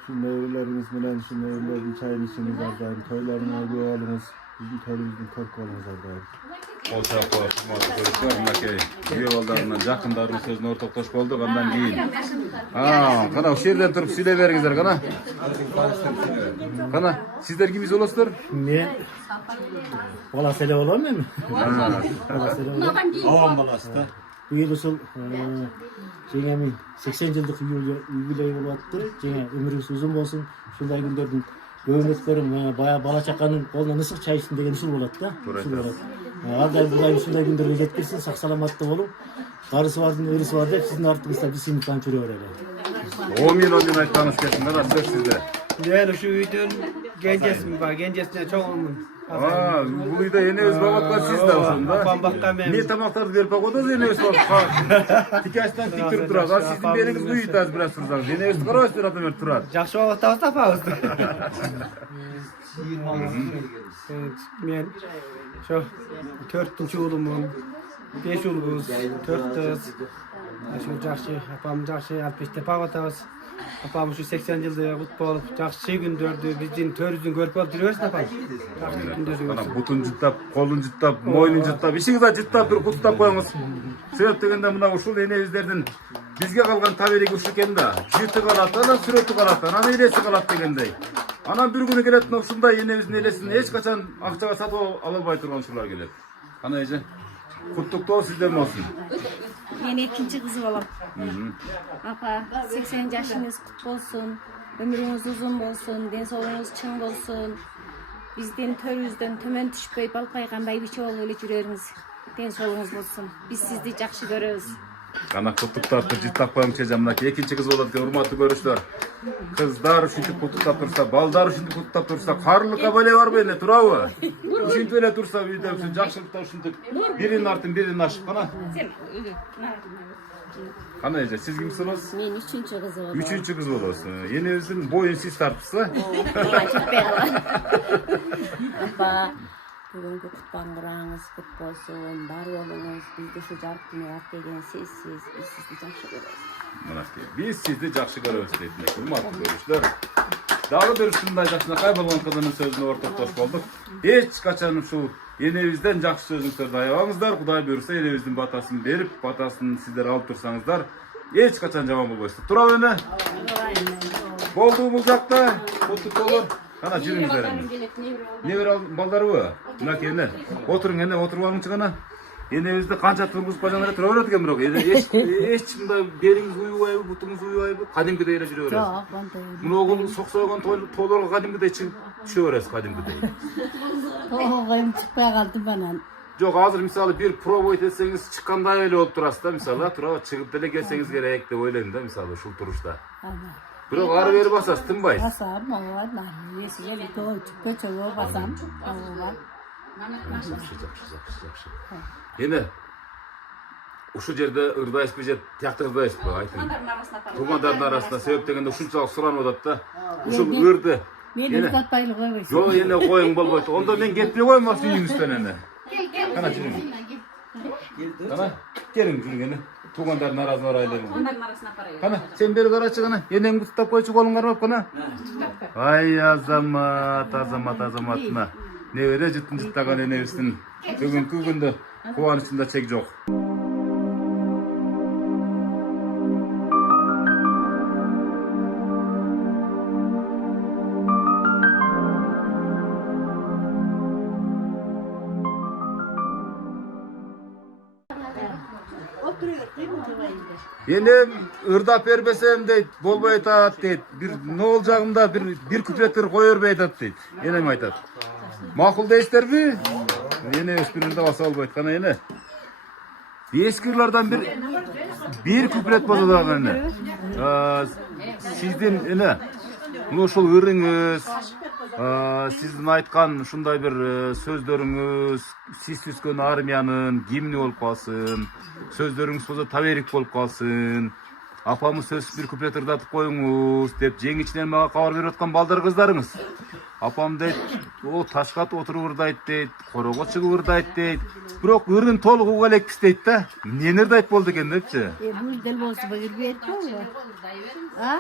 Ушу неберелериңиз менен, ушу неберелердин чайын ичиңиз ар дайым, тойлоруңа күбө болуңуз, биздин төрүбүздүн көркү болуңуз ар дайым. Кол көрүшүлөр, мынакей күйөө балдарынан жакындарынын сөзүнө ортоктош болдук, андан кийин. Кана ушул жерден туруп сүйлөй бериңиздер, кана. Кана, сиздер кимиз болосуздар? Мен баласы эле болом эми. Баласы эле болом. Авам баласы да. Быйыл ушул жеңемин 80 жылдык юбилей болуп атты. Жеңе өмүрүңүз узун болсун. Ушундай күндөрдүн көбүн өткөрүң. Бая бала чаканын колунан ысык чай ичсин деген ушул болот да. Ушул болот. Ар дайым Кудай ушундай күндөргө жеткирсин, сак саламатта болуп, дарысы бардын ырысы бар деп сиздин артыңызда биз сыйынып кантип жүрө берели. Омин айтканыңыз келсин, кана сөз сизде. Мен ушу үйдүн кенжесимин бар, кенжесине чоңумун. Бул үйдө энебиз бабаткан сиз да ошондо. Апам баккан мен. Эмне тамактарды берип койдуңуз энебиз бабакка? Тикачтан тик туруп турат. Сиздин бериңиз үйүт азыр бир аз турсаңыз. Энебизди карабайсыздар атам бер турат. Жакшы бабактабыз тапабыз. Мен ошо 4-чү уулумун, 5 уулубуз, 4 кыз. Ошо жакшы, апам жакшы алып иштеп атабыз. Apam şu 80 yılda kutlu olup, жақсы gündördü, bizdin törüzün görüp alıp жүрüyorsun apam. Ana butun juttap, kolun juttap, moynun juttap, işiңiz juttap bir kuттap koyuңuz. Sebep degенде мына ушул энебиздердин бизге калган табелеги ушу экен да. Жыты калат, анан сүрөтү калат, анан элеси калат дегендей. Анан бир күнү келет ушундай энебиздин элесин эч качан акчага сатып ала албай турган ушулар келет. Кана эже? Куттуктоо сиздердин болсун. Мен экинчи кызы болом. Апа, 80 жашыңыз кут болсун, өмүрүңүз узун болсун, ден соолугуңуз чың болсун. Биздин төрүбүздөн төмөн түшпөй, балпайган байбиче болуп эле жүрөрүңүз. Ден соолугуңуз болсун. Биз сизди жакшы көрөбүз. Кана куттуктап жыттап коюңчу эжем, мынакей экинчи кыз болот экен, урматтуу көрүүчүлөр. Кыздар ушинтип куттуктап турса, балдар ушинтип куттуктап турса, карлыкка бале барбы эне, турабы? Ушинтип эле турса, үйдө жакшылыкта ушинтип биринин артын бирин ашып кана. Кана эже, сиз кимсиз болосуз? Мен үчүнчү кызы болом. Үчүнчү кыз болосуз. Энебиздин боюн сиз тартыпсыз, Апа, бүгүнкү кутпаңгыраңыз кут болсун, бар болуңуз, бизди ушу жарык дүнүйө алып келген сизсиз, биз сизди жакшы көрөбүз. Мынакей, биз сизди жакшы көрөбүз дейт, урматтуу көрүүчүлөр. Дагы бир ушундай жакшынакай болгон кызынын сөзүнө ортоктош болдук. Эч качан ушул энебизден жакшы сөзүңүздөрдү аябаңыздар. Кудай буйрса, энебиздин батасын берип, батасын сиздер алып турсаңыздар, эч качан жаман болбойсуздар. Турабы эне? Болду бул жакта, куттуктоолор. Кана жүрүңүздөр эми. Небер балдарбы? Мынакей эне. Отуруң эне, отуруп алыңчы кана. Энебизди канча тургузуп койсоң эле тура берет экен, бирок эч мындай белиңиз уюбайбы, бутуңуз уюбайбы, кадимкидей эле жүрө бересиз. Жок, андай. Мына соксойгон тоолорго кадимкидей чыгып түшө бересиз, кадимкидей. Тоогойм чыкпай калдым анан. Жок, азыр мисалы бир пробовать этсеңиз чыккандай эле болуп турасыз да, мисалы, тура чыгып деле келсеңиз керек деп ойлойм да, мисалы ушул турушта. Бирок ары бери басасыз, тынбайсыз. Басам, ооба, эси эле тоо чыкпечөбө басам. Ооба. Жакшы. Эне ушул жерде ырдайсызбы же тиякта ырдайсызбы, айтың. Туугандардын арасында себеп дегенде ушунчалык суранып атат да. Ушул ырды. Мен ырдатпайлы койбойсуң. Жок, эне коюң болбойт. Ондо мен кетпей коймас үйүңүздөн эне. Кана жүрүң. Кана, келиң жүрүң эне. Туугандардын арасына барайлы. Кана, сен бери карачы кана. Энең куттап койчу, колуң кармап кана. Ай азаматына. Небере жыттын жыттаган энебиздин бүгүнкү күндө кубанычында чек жок. Энем ырдап бербесем дейт, болбой атат дейт. Бир нол жагымда бир куплеттер кое бербей атат дейт. Энем айтат. Макул дейсиздерби? Эне өспүрүндө баса болбойт кана эне. Эскирлерден бир куплет болсо дагы эне. Сиздин эне ушул ырыңыз, сиздин айткан ушундай бир сөздөрүңүз, сиз түзгөн армиянын гимни болуп калсын. Сөздөрүңүз болсо таберик болуп калсын. Апамыз сөз бир куплет ырдатып коюңуз деп жең ичинен мага кабар берип аткан балдар кыздарыңыз. Апам дейт, о ташкат отуруп ырдайт дейт, корого чыгып ырдайт дейт. Бирок ырын толук уга элекпиз дейт да. Эмнени ырдайт болду экен депчи. Бул дел болсо бербейт-пи? А?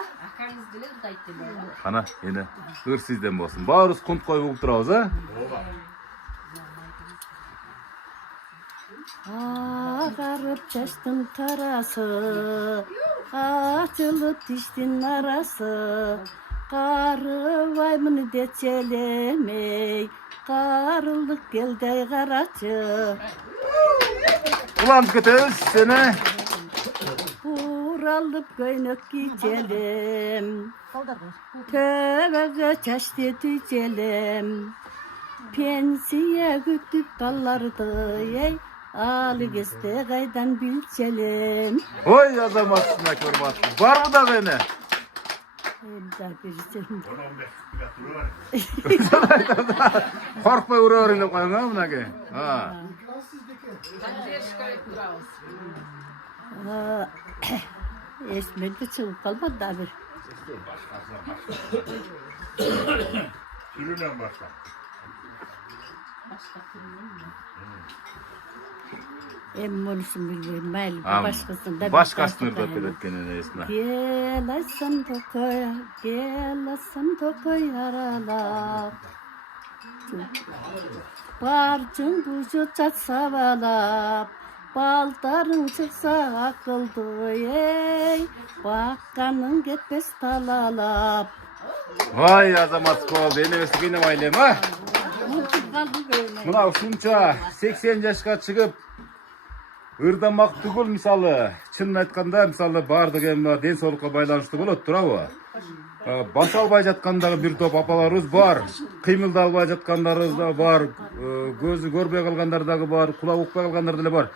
Кана, эне ыр сизден болсун. Баарыбыз кунт коюп угуп турабыз, а? Агарып чачтын тарасы, ачылып тиштин арасы. Карыбаймын дечелемей, карылдык келдей карачы. Уланып кетебиз, сени. Уралып көйнөк кийчелем, төбөгө чачты түйчелем. Пенсия күтүп талларды, ей, алы кезде кайдан билчелем. Ой, азаматсына көрмат. Барбы дагы эне? Коркпой ура бериң деп коюң, а, мынакей. Эсмеде чыгып калбады да бир. Жүрүнөн башка. Em olsun bilmiyorum. Mayli başkasında. Başkasını da belirtkenine esna. Gel asın tokoya, gel asın tokoya aralap. Barcın bucu çatsa balap. Baldarın çıksa akıldı ey. Bakkanın gitmez talalap. Vay azamat kol, beni vesgine vaylem ha. Mına uşuncha 80 yaşka çıkıp ырдамак түгүл мисалы, чынын айтканда мисалы баардык эми ден соолукка байланыштуу болот, туурабы? Баса албай жаткандагы бир топ апаларыбыз бар, кыймылдай албай жаткандарыбыз да бар, көзү көрбөй калгандар дагы бар, кулак укпай калгандар деле бар.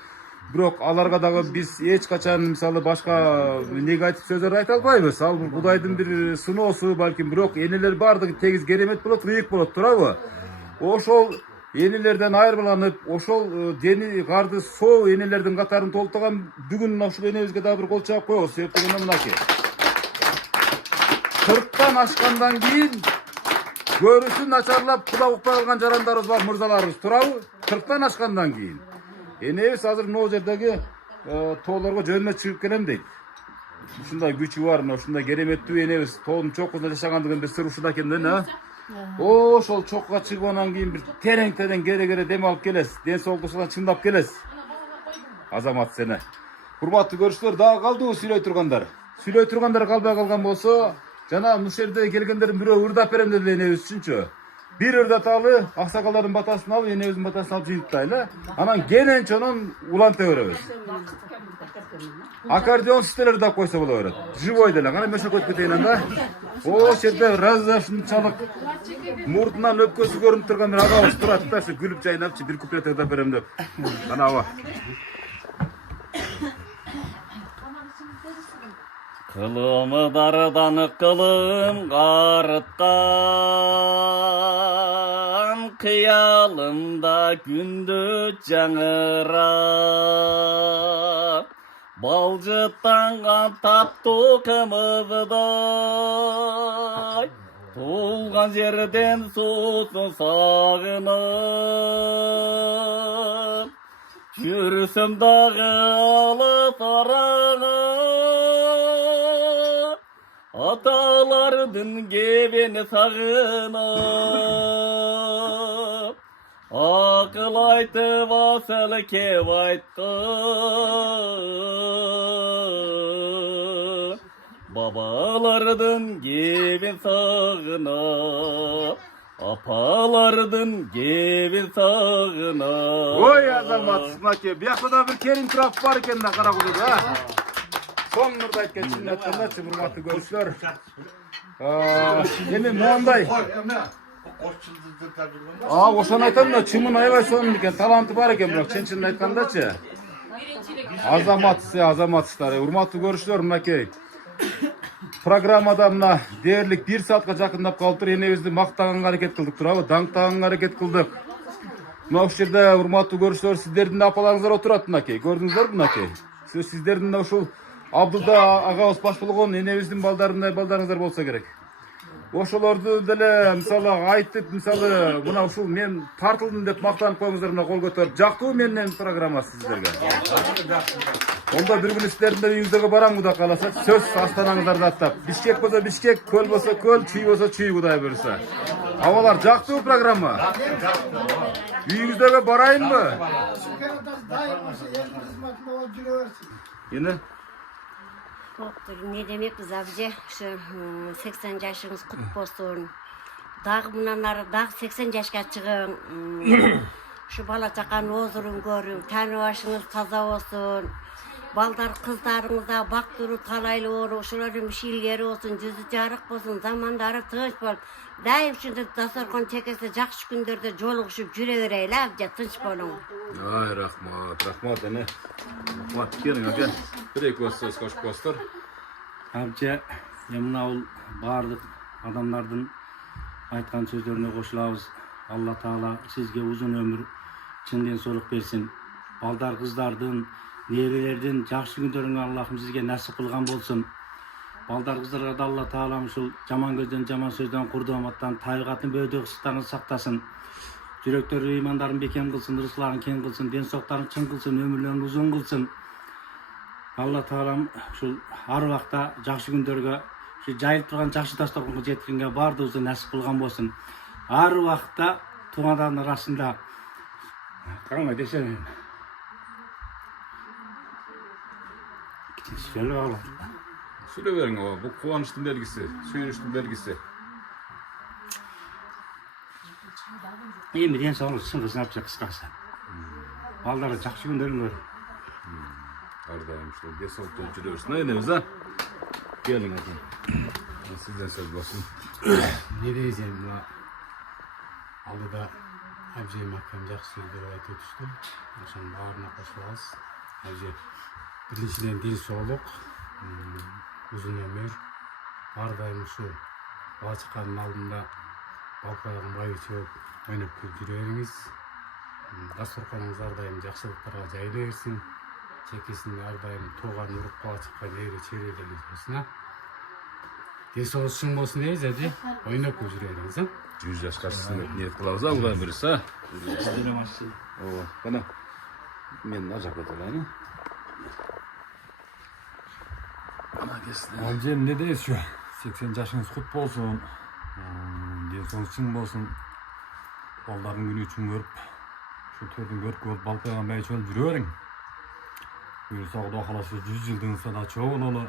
Бирок аларга дагы биз эч качан мисалы башка негатив сөздөр айта албайбыз. Ал Кудайдын бир сыноосу балким, бирок энелер баардыгы тегиз керемет болот, ыйык болот, туурабы? Ошол энелерден айырмаланып, ошол дени карды соо энелердин катарын толтурган бүгүн ушул энебизге дагы бир кол чаап коебуз. Себептен мынакей. 40тан ашкандан кийин көрүүсү начарлап, кулак укпай калган жарандарыбыз бар, мырзаларыбыз, туурабы? 40тан ашкандан кийин энебиз азыр могу жердеги тоолорго жөнүнө чыгып келем дейт. Ушундай күчү бар, ушундай кереметтүү энебиз тоонун чокусунда жашагандыгын бир сыр ушуда экен да. Ошол чокка чыгып анан кийин бир терең кере дем алып келесиз. Ден соолуктуңуздан чындап келесиз. Азамат сени. Урматтуу көрүүчүлөр, дагы калдыбы сүйлөй тургандар? Сүйлөй тургандар калбай калган болсо, жана ушул жерде келгендердин бирөө ырдап берем деди энебиз үчүнчү. Бир ырдаталы, аксакалдардын батасын алып, энебиздин батасын алып жыйынтайлы. Анан кенен-чонун уланта беребиз. Аккордеон систелер ырдап койсо боло берет. Живой деле. Кана мөшөк өтүп кетейин анда. Ошол жерде разашынчалык мурдунан өпкөсү көрүнүп турган бир агабыз турат да, күлүп жайнапчы бир куплет ырдап берем деп. Кана аба. Kılımı dardan kılım garıtkan, kıyalımda gündüz canıra. Balcıttan taptu kımızday, tuğulgan yerden susun sağınıp. Yürüsüm dağı alıp arağa, atalardın geveni sağınıp. Akıl aytı vasıl kev aytkı, babalardın gevin sağınıp. Apalardın gevin sağınıp. Oy azamat sınake, buyakta da bir kerim traf var eken da Karakulu'da. Son nurda aytken çinini aytkanda, hurmatlı görüşler. Emin muanday. Oşan aytam da çımın ayvay sonun eken, talantı var eken bırak, çin aytkandaçı. Azamat istari, hurmatlı görüşler mınakey. Programmada mına değerlik 1 saatga jakындап калыптыр, энебизди мактаганга аракет кылдык турабы, даңктаганга аракет кылдык. Мына ушул жерде урматтуу көрүүчүлөр, сиздердин апаларыңыздар отурат мынакей. Көрдүңүздөр мынакей. Сиздердин ушул Абдулда агабыз баш болгон энебиздин балдарыңыздар болсо керек. Ошолорду деле мисалы айтып, мисалы мына ушул мен тартылдым деп мактанып коюңуздар, мына кол көтөрүп. Жактыбы менин программа сиздерге? Онда bir gün сиздердин үйүңүздөргө барам Кудай кааласа, сөз астанаңыздарды аттап. Бишкек болсо Бишкек, Көл болсо Көл, Чүй болсо Чүй, Кудай буйруса. Абалар жактыбы программа? Үйүңүздөргө барайынбы? Эне? Ne demekпиз абже, ушу 80 жашыңыз кут болсун. Дагы мындан ары дагы 80 жашка чыгың. Ушу бала чаканын озурун көрүң, таны башыңыз таза болсун. Балдар кыздарыңызда бактыруу талайлуу болуп, ошолордун шилгери болсун, жүзү жарык болсун, замандары тынч болуп, дайым ушинтип дасторкон чекесте жакшы күндөрдө жолугушуп жүрө берели, абже тынч болуң. Ай, рахмат эне. Рахмат, келиң аке. Бир-эки сөз кошуп коесуздар. Абже, мына бул баардык адамдардын айткан сөздөрүнө кошулабыз. Алла Таала сизге узун өмүр, чын ден соолук берсин. Балдар кыздардын, нерелердин жакшы күндөрүңө Аллахым сизге насип кылган болсун. Балдар кыздарга да Алла Таалам ушул жаман көздөн, жаман сөздөн, курдоматтан, табигаттын бөөдөгү сактасын. Жүрөктөрү ыймандарын бекем кылсын, ырысларын кең кылсын, ден соолуктарын чың кылсын, өмүрлөрүн узун кылсын. Алла Таалам ушул ар убакта жакшы күндөргө, ушу жайылып турган жакшы дасторконго жеткенге баардыгыбызга насип кылган болсун. Ар убакта туугандардын арасында каңа десем сөйлөп алам. Söyle verin o. Bu kıvançlığın belgisi, suyunuşluğun belgisi. Эми ден соолук чың кылсын апча кыскасы. Балдары жакшы күндөрүңөр. Ardayım işte. Desoltun çürüyorsun. Ne ediniz ha? Gelin hadi. Sizden söz basın. Ne diyeceğim buna? Aldıda Hemşehrim hakkım жақсы сөздер айтып өтүштү. Ошонун баарына кошулабыз. Биринчиден ден соолук, uzun ömür, ар дайым ушу бала чаканын алдында балкайган байычып ойноп күлүп жүрө бериңиз. Дасторконуңуз ар дайым жакшылыктарга жайыла берсин. Чекесинде ар дайым тууган уруп бала чакка небере чеберлериңиз болсун. Ден соолук чың болсун дейбиз, эже. Ойноп күлүп жүрө бериңиз. 100 yaş karşısında niyet kılavuz ha, buradan birisi ha. Oo, bana. Men acak otulayım. Bana kesin. Amcam ne deyiz şu? 80 yaşınız kutlu olsun. Densoğunuz çın bolsun. Balların günü için görüp, şu tördün görüp görüp balpayan bey çöl жүрөөрүң. Buyursa Xudo xolasa 100 yıldın sana çoğu olalı.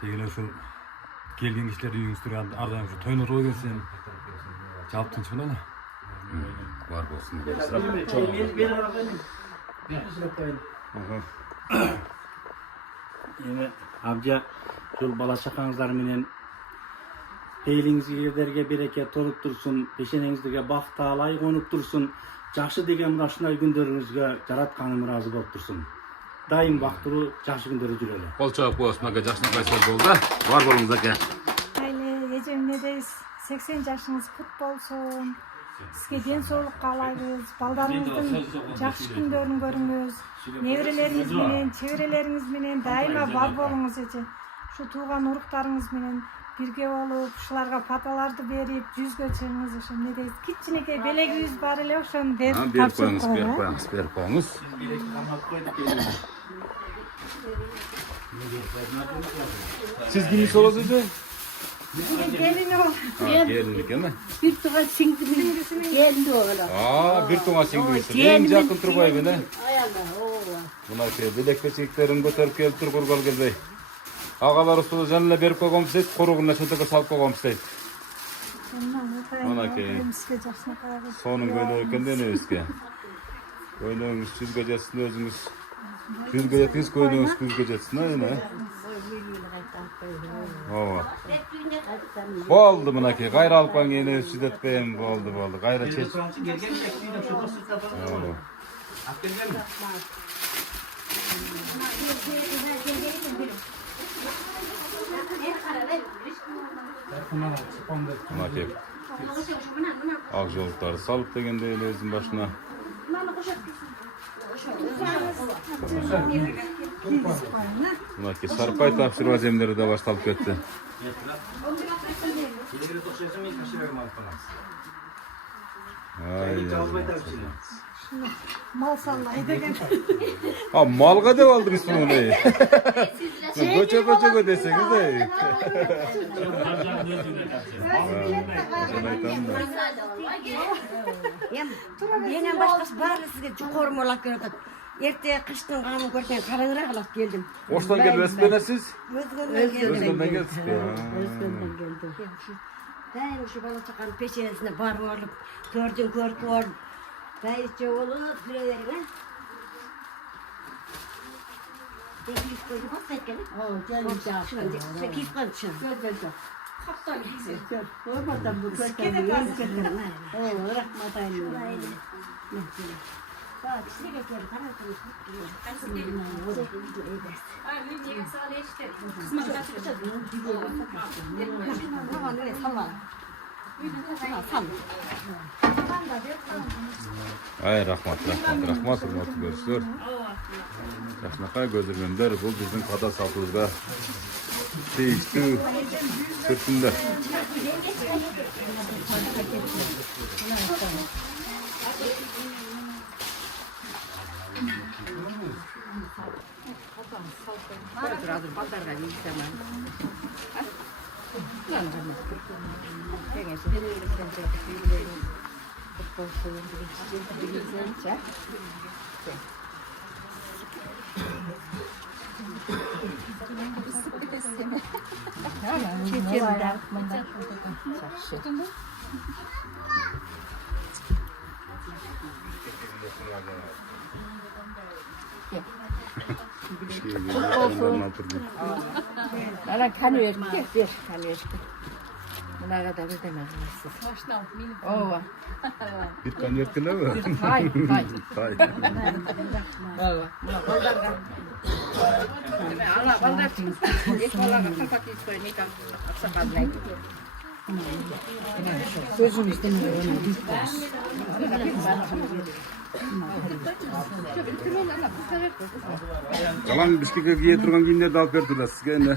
Tegele şu kelgen kişiler uyuңuz turgan ardayım şu toyuna roy gelsin. Cevaptın çıkın ola. Var bolsun. Эми абжа ушул бала чакаңыздар менен пейлиңиздерге береке толуп турсун, пешенеңиздерге бак таалай конуп турсун, жакшы деген мына ушундай күндөрүңүзгө жаратканым ыраазы болуп турсун. Дайым бактылуу жакшы күндөрү жүрөлү. Кол чабып коесун ака, жакшынакай сөз болду да. Бар болуңуз ака. Айлы эжем не дейсиз? 80 жашыңыз кут болсун. Сизге ден соолук каалайбыз. Балдарыңыздын жакшы күндөрүн көрүңүз. Неберелериңиз менен, чеберелериңиз менен дайыма бар болуңуз эже. Ушу тууган уруктарыңыз менен бирге болуп, ушуларга паталарды берип, жүзгө чыгыңыз. Ошо не дейсиз? Кичинекей белегибиз бар эле, ошону берип тапшырып коюңуз. Берип коюңуз. Siz kimisi olasınız? Gelin o. Gelinlik mi? Bir tuğa singdimiz geldi oğlan. Bir tuğa singdimiz. En yakın turbayı beni. Buna şey bilek beçiklerini götürüp gelip tur kurgal gelbey. Ağalar usulü canıyla berip koyğum isteydi, koruğuna çönteke salıp koyğum isteydi. Ona ki sonun göynöğüken de ne özge. Göynöğünüz yüzge jetsin özünüz. Yüzge jetiniz göynöğünüz yüzge jetsin ha yine. Boldu buna ki, gayra alpan yine südetmeyen boldu. Gayra çeç. Buna ki, akjolukları salıp degende özün başına. Buna ki, sarpay tapşırma zemleri de başlalıp ketdi. Mal sallayı degen. Ha, malga dep aldınız bunu ne? Göçe deseniz de. Менен башкасы баары сизге жукормолап келатат. Эрте кыштын канын көрсөң караңыраак келдим. Оштан келип өспөне сиз? Өзгөндөн келдиз. Өзгөндөн келдим. Дайым ушу бала чаканын печенесине барып алып, төрдүн көркү болуп, дайычы болуп жүрө бериң, Keyif koydu bak tekrar. Gelmiş ya. Keyif koydu şu. Gel. Hatta gitsin. Oradan bu köşkede kalsın. Rahmatayım. Bak size götür. Tamam tamam. Kaçsın gelin. Abi niye sağda işte. Kısma kaçacağız. Tamam öyle tamam. Ay rahmat, hurmatly görüşler. Жакшынакай көзөргөндөр, бул биздин када салтыбызга тийиштүү түртүндө. Hazır pazarga gitsem. Lan hani. Kengesi futbol güzel. Ana kanıyor ki bir kanıyor ki. Buna kadar ödemez nasıl? Ova. Bir kan yerttiler mi? Hayır. Hayır. Ova. Buna baldarga. Ana baldarga. Ekolaga kalpak istoy nita. Aksakalay. Sözümüzde ne var? Biz baş. Жалаң Бишкекке кие турган кийимдерди алып бердилер сизге эми.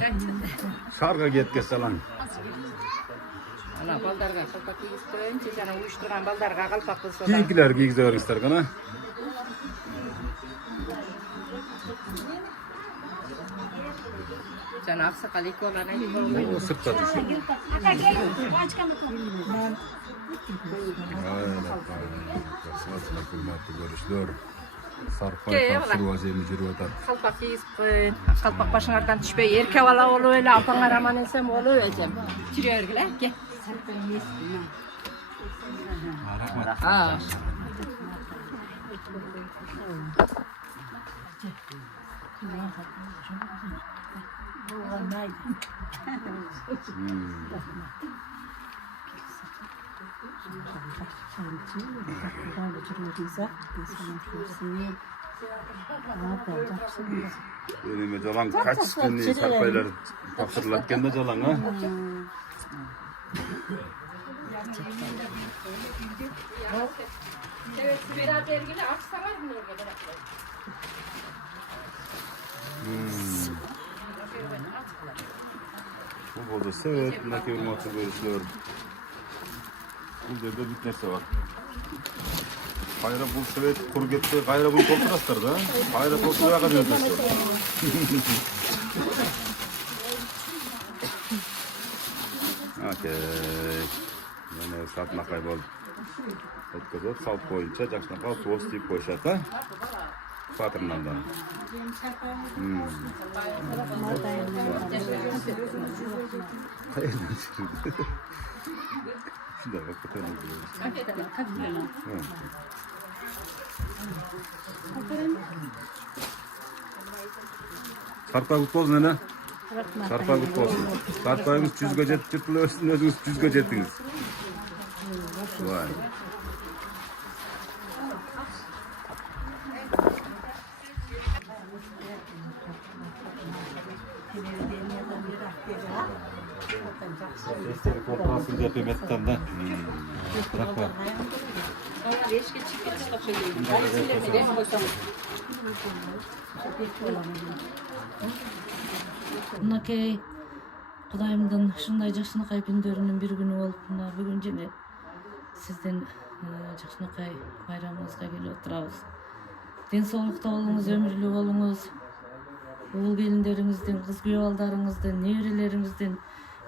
Шаарга кеткес жалаң. Ana baldarga kalpak istoy, çeşana uyuşturgan baldarga kalpak kılsa. Кийинкилер кийгизе бериңиздер гана. Jana aksakal ekola ne? O sırtta düşüyor. Hürmetli görüşler. Sarpay tapşırıva zemini жүрүп атат. Kalpak istoy, kalpak başыңardan düşpey, erkek ala olu öyle, alpana raman ensem olu öleceğim. Çürüyor gile, gel. Ha. Эми жалаң качественный сарпайлар тапшырылат экен да жалаң, а? Bu boldu sebep, mınaki hurmatly görüşler. Бул жерде бүт нерсе бар. Кайра бул себет кур кетти, кайра бул толтурасыздар да. Кайра толтурбай ага жөнөтөсүздөр. Окей. Мына сатынакай болуп өткөрүп, салт боюнча жакшынакай тост тийип коюшат, а? Патырнан да. Да, как потом. Sarpay kutlu olsun ana. Sarpay kutlu olsun. Sarpayımız 100'e жетip örsün, özünüz 100'e jettiniz. Vay. Естелик ортасын деп еметтен да. Рахмат. Мынакей Кудайымдын ушундай жакшынакай күндөрүнүн бир күнү болуп, мына бүгүн жене сиздин жакшынакай байрамыңызга келип отурабыз. Ден соолукта болуңуз, өмүрлүү болуңуз. Уул келиндериңиздин, кыз күйөө балдарыңыздын, неберелериңиздин,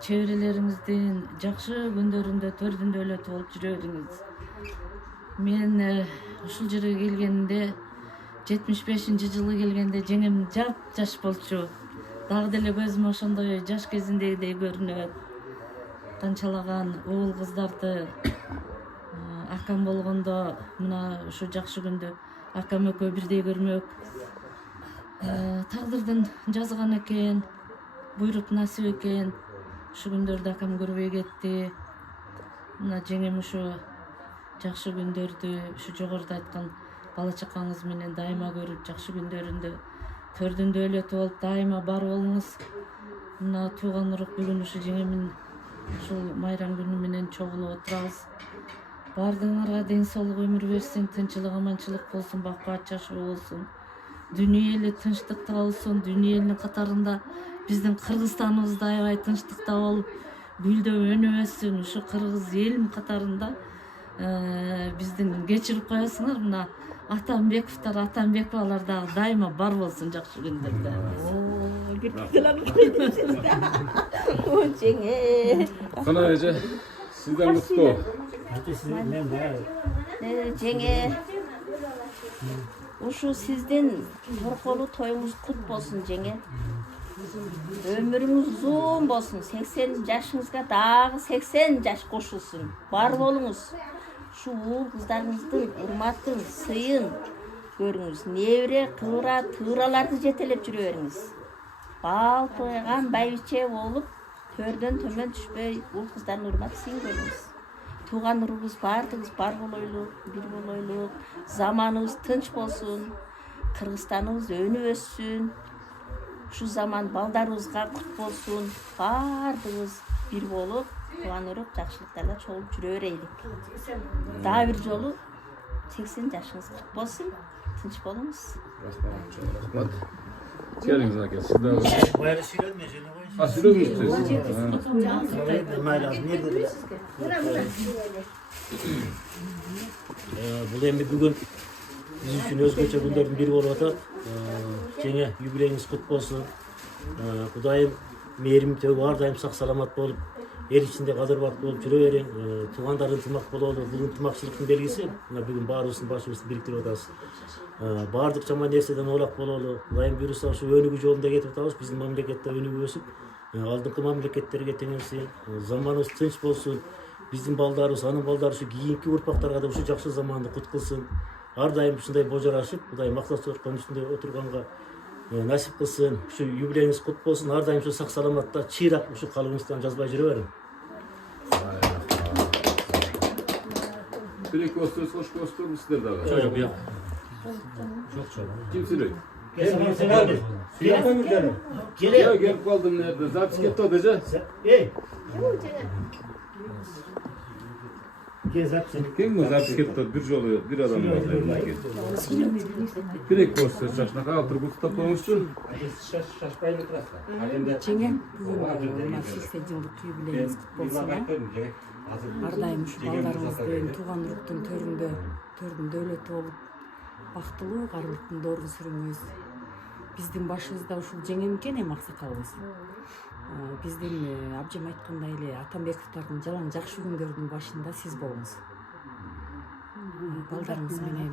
чеберелериңиздин жакшы күндөрүндө төрдүндө эле толуп жүрө бериңиз. Мен ушул жерге келгенде 75-жылы келгенде жеңем жаш болчу. Дагы деле көзүм ошондой жаш кезиндегидей көрүнөт. Канчалаган уул кыздарды акам болгондо мына ушу жакшы күндө акам экөө бирдей көрмөк. Тагдырдын жазган экен, буйруп насип экен. Ушу күндөрдү акам көрбөй кетти. Мына жеңем ушу жакшы күндөрдү, ушу жогоруда айткан бала чакаңыз менен дайыма көрүп, жакшы күндөрүндө төрдүндө эле болуп дайыма бар болуңуз. Мына тууган урук бүгүн ушу жеңемин ушул майрам күнү менен чогулуп отурабыз. Бардыгыңарга ден соолук өмүр берсин, тынччылык, аманчылык болсун, бак-бат жашоо болсун. Дүнүйө эли тынчтыкта болсун, дүнүйө элинин катарында биздин Кыргызстаныбыз да аябай тынчтыкта болуп, гүлдөп өнүп өссүн. Ушу кыргыз элинин катарында биздин кечирип коесуңар. Мына Атамбековтар, Атамбековалар дагы дайыма бар болсун жакшы күндөрдө. Жеңе. Кана эже, сизден куттуу. Жеңе. Ушу сиздин торколуу тоюңуз кут болсун, жеңе. Ömrüңүз uzun болсун. 80 жашыңызга дагы 80 жаш кошулсун. Бар болуңуз. Şu uğul kızlarınыздың урматын, сыйын көрүңүз. Невре, кыра, тыыраларды жетелеп жүрө бериңиз. Бал тойган байбиче болуп, төрдөн төмөн түшпөй, уğul кыздардын урматы сыйын көрүңүз. Туган урубуз бардыгыбыз бар болойлук, бир болойлук. Заманыбыз тынч болсун. Кыргызстаныбыз өнүп өссүн. Şu zaman baldarыбызга кут болсун. Бардыгыбыз бир болуп, кубанырып, жакшылыктарда чогулуп жүрө берейлик. Дагы бир жолу 80 жашыңыз кут болсун. Тынч болуңуз. Рахмат. Келиңиз аке. Сиз дагы. Баягы сүйлөдүм мен жөнү коюн. Сүйлөдүңүз. Майра, эмне дедилер? Бул эми бүгүн биз үчүн өзгөчө күндөрдүн бири болуп атат. Жеңе юбилейиңиз кут болсун. Кудайым мээримдүү ар дайым сак саламат болуп, эл ичинде кадырбат болуп жүрө бериң. Туугандар ынтымак бололу. Бул ынтымакчылыктын белгиси. Мына бүгүн баарыбыздын башыбызды бириктирип атабыз. Баардык жаман нерседен оолак бололу. Кудайым буйруса ушу өнүгүү жолунда кетип атабыз. Биздин мамлекетте өнүгүп өсүп, алдыңкы мамлекеттерге теңелсин. Заманыбыз тынч болсун. Биздин балдарыбыз, анын балдары ушу кийинки урпактарга да ушу жакшы заманды кут кылсын. Ар дайым ушундай божорашып, Кудай мактап чыккан үстүндө отурганга насип кылсын. Ушу юбилейиңиз кут болсун. Ар дайым ушу сак саламатта чыйрак ушу калыбыңыздан жазбай жүрө бериң. Бир эки сөз кош көстүрүп сиздер дагы. Жок, жок. Ким сүйлөйт? Келип калдым нерде? Запись кетти го эже. Кеңме запись кетти бир жолу бир адам бар. Бир эки сөз жашнакай ал тургу туктап коюңузчу. Жеңе, бүгүн 80 жылдык юбилейиңиз кут болсун. Ар дайым ушу балдарыңыздын тууган уруктун төрүндө дөөлөт болуп, бактылуу карлыктын доорун сүрүңүз. Биздин башыбызда ушул жеңемкен эми аксакалыбыз. Биздин абжем айткандай эле Атамбековдордун жалаң жакшы күндөрдүн башында сиз болуңуз. Балдарыңыз менен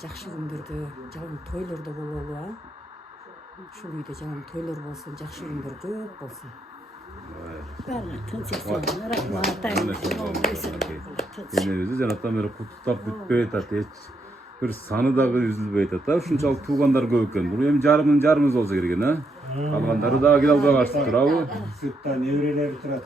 жакшы күндөрдө, жалаң тойлордо бололу, ушул үйдө жалаң тойлор болсун, жакшы күндөр көп болсун. Энебизди жанаттан бери куттуктап бүтпөй атат, бир саны дагы үзүлбөй атат. Ушунчалык туугандар көп экен. Бул эми жарымын жарымыз болсо керек экен, Калгандары дагы келе албай калышты, туурабы? Сыртта неберелери турат.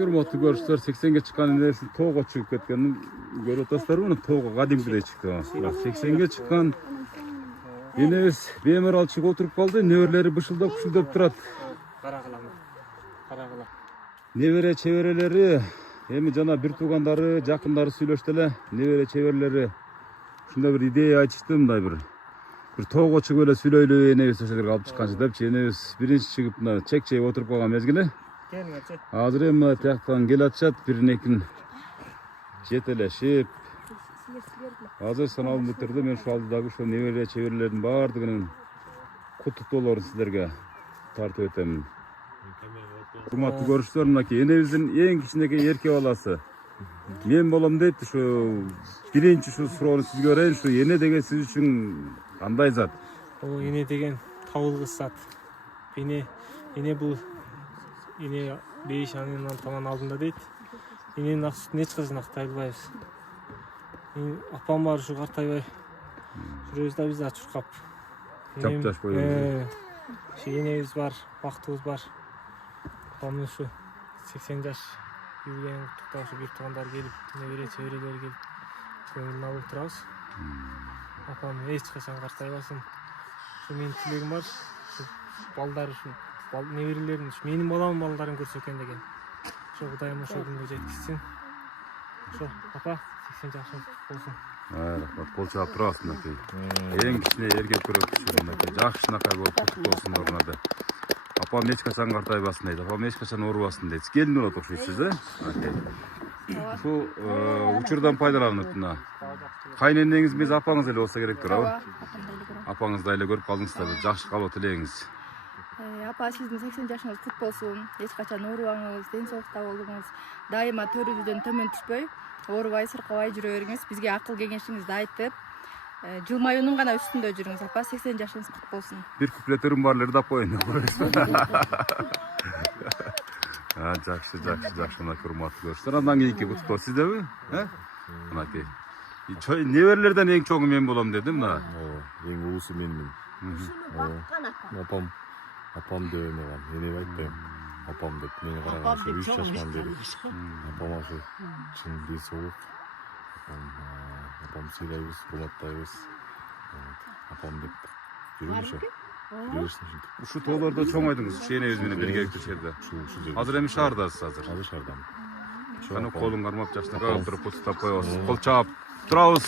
Урматтуу көрүүчүлөр, 80ге чыккан энеси тоого чыгып кеткенин көрүп атасыздарбы? Мына тоого кадимкидей чыкты. 80ге чыккан энебиз бемер алчык отуруп калды, неберелери бышылдап күшүлдөп турат. Карагыла. Небере чеберелери эми жана бир туугандары, жакындары сүйлөштү эле. Небере чеберелери ушундай бир идея айтышты, мындай бир тоого чыгып эле сүйлөйлү энебиз ошол жерге алып чыкканчы депчи. Энебиз биринчи чыгып мына чек-чейип отуруп калган мезгили. Азыр эми мына тияктан келе атышат, биринекин жетелешип. Азыр саналуу түрдө мен ушул алдыдагы ошо небере чеберлердин баардыгынын куттуктоолорун сиздерге тартып өтөмүн. Урматтуу көрүүчүлөр, мынакей энебиздин эң кичинекей эрке баласы мен болом дейт. Ушу биринчи ушу суроону сизге берейин. Ушу эне деген сиз үчүн кандай зат? Бул эне деген табылгыс зат. Эне бул эне бейиш анын таман алдында дейт. Эненин ак сүтүн эч качан актай албайбыз. Апам бар ушу картайбай жүрөбүз да, биз да чуркап. Жап-жаш боюбуз. Ушу энебиз бар, бактыбыз бар. Апамдын ушу 80 жаш юбилейин куттуктап, ушу бир туугандар келип, небере чеберелери келип көңүлүн алып турабыз. апам эч качан картайбасын. Ушу менин тилегим бар. Ушу балдар ушу неберелерим ушу менин балдарын көрсө экен деген. Ошо Кудайым ошол күнгө жеткизсин. Ошо апа 80 жашыңыз болсун. Рахмат. Кол чаап турасың мынакей. Эң кичине эркек көрөк киши мынакей. Жакшынакай болуп кутук болсун орнады. Апам эч качан картайбасын дейт. Апам эч качан оорубасын дейт. Келин болот окшойсуз, Ушул учурдан пайдаланып мына. Кайненеңиз мез апаңыз эле болсо керек турабы? Апаңызды эле көрүп калдыңыздарбы? Жакшы калуу тилегиңиз. Апа, сиздин 80 жашыңыз кут болсун. Эч качан оорубаңыз, ден соолукта болуңуз. Дайыма төрүбүздөн төмөн түшпөй, оорубай, сыркабай жүрө бериңиз. Бизге акыл кеңешиңизди айтып, жылмаюунун гана үстүндө жүрүңүз, апа. 80 жашыңыз кут болсун. Бир куплеттерим бар эле деп коеюн. Жакшы, мына урматтуу көрүштөр. Андан кийинки куттуктоо сиздеби? Мынакей. Неберелерден эң чоңу мен болом дедим, мына. Эң уусу менмин. Апам деп эмелам, эне айтпайм. Апам деп мени караган 3 жашынан бери. Апам ошо чын ден соолук. Апам сыйлайбыз, урматтайбыз. Апам деп жүрүңүз. Ушу тоолордо чоңойдуңуз, энебиз менен биргеликте жерде. Азыр эми шаардасыз азыр. Азыр шаардамын. Кана колун кармап жакшынакай отуруп куттуктап коебуз. Кол чаап турабыз.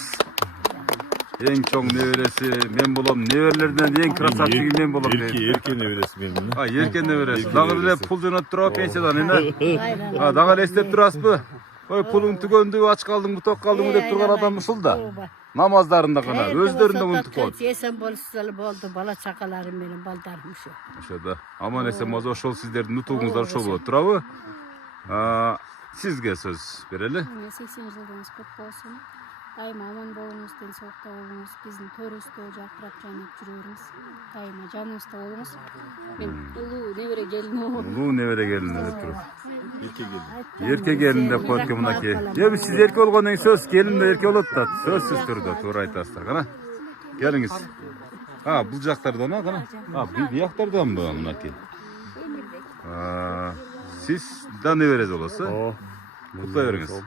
Эң чоң небереси мен болом, неберелерден эң красавчиги мен болом дейт. Эрке небереси мен. Эрке небереси. Дагы эле пул жөнөтүп турабы пенсиядан, дагы эле эстеп турасызбы? Ой, пулуң түгөндү, ач калдыңбы, ток калдыңбы деп турган адам ушул да. Намаздарында гана өздөрүндө унутуп коет. Эсен болсуздар болду, бала чакаларым менен балдарым ушу. Ошо да. Аман эсен болсо ошол сиздердин нутугуңуздар ошол болот турабы? Сизге сөз берели. 80 жылдыңыз кут болсун. Дайыма аман болуңуз, ден соолукта болуңуз, биздин төрүбүздө жакырап жайнап жүрө бериңиз. Дайыма жаныбызда болуңуз. Мен улуу небере келиним. Улуу небере келин деп туруп. Эрке келин деп коет экен мынакей. Эми сиз эрке болгондон кийин сөз келин да эрке болот да. Сөзсүз түрдө туура айтасыздар. Кана. Келиңиз. Бул жактардан, кана. Бияктарданбы мынакей. Сиз да неберез болосуз, куттай бериңиз.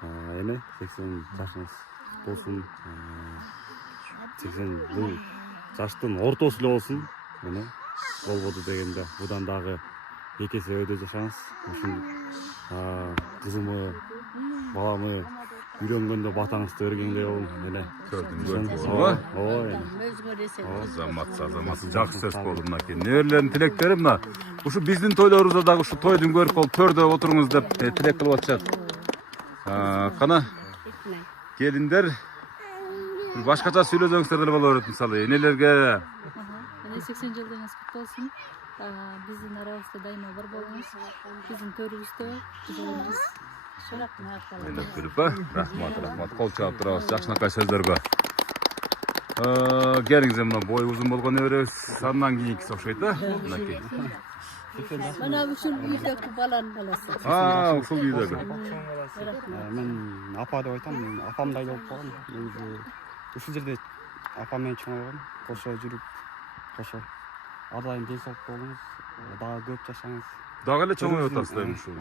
Эне 80 жашыңыз болсун. 80 бул жаштын ортосу эле болсун. Эне болбоду дегенде будан дагы эки эсе өйдө жашаңыз. Ушул кызымы, баламы үйлөнгөндө батаңызды бергендей болом. Эне көрдүм. Азамат, жакшы сөз болду мынакей. Неберелердин тилектери мына. Ушу биздин тойлорубузда дагы ушу тойдун көрүп болуп төрдө отуруңуз деп тилек кылып атышат. Кана келиндер башкача сүйлөсөңүздөр деле боло берет, мисалы энелерге. 80 жылдыңыз кут болсун. Биздин арабызда дайыма бар болуңуз. Биздин төрүбүздө жүрүңүз. Рахмат. Кол чаап турабыз жакшынакай сөздөргө. Келиңиз, мына бою узун болгон неберебиз. Андан кийинкиси окшойт да, мынакей. Mana ушул үйдөгү баланын баласы. Ушул үйдөгү. Мен апа деп айтам, апамдай болуп калган. Ушул жерде апам менен чоңойгон, кошо жүрүп, кошо ар дайым ден соолукта болуңуз, дагы көп жашаңыз. Дагы эле чоңоюп атасыз да ушул.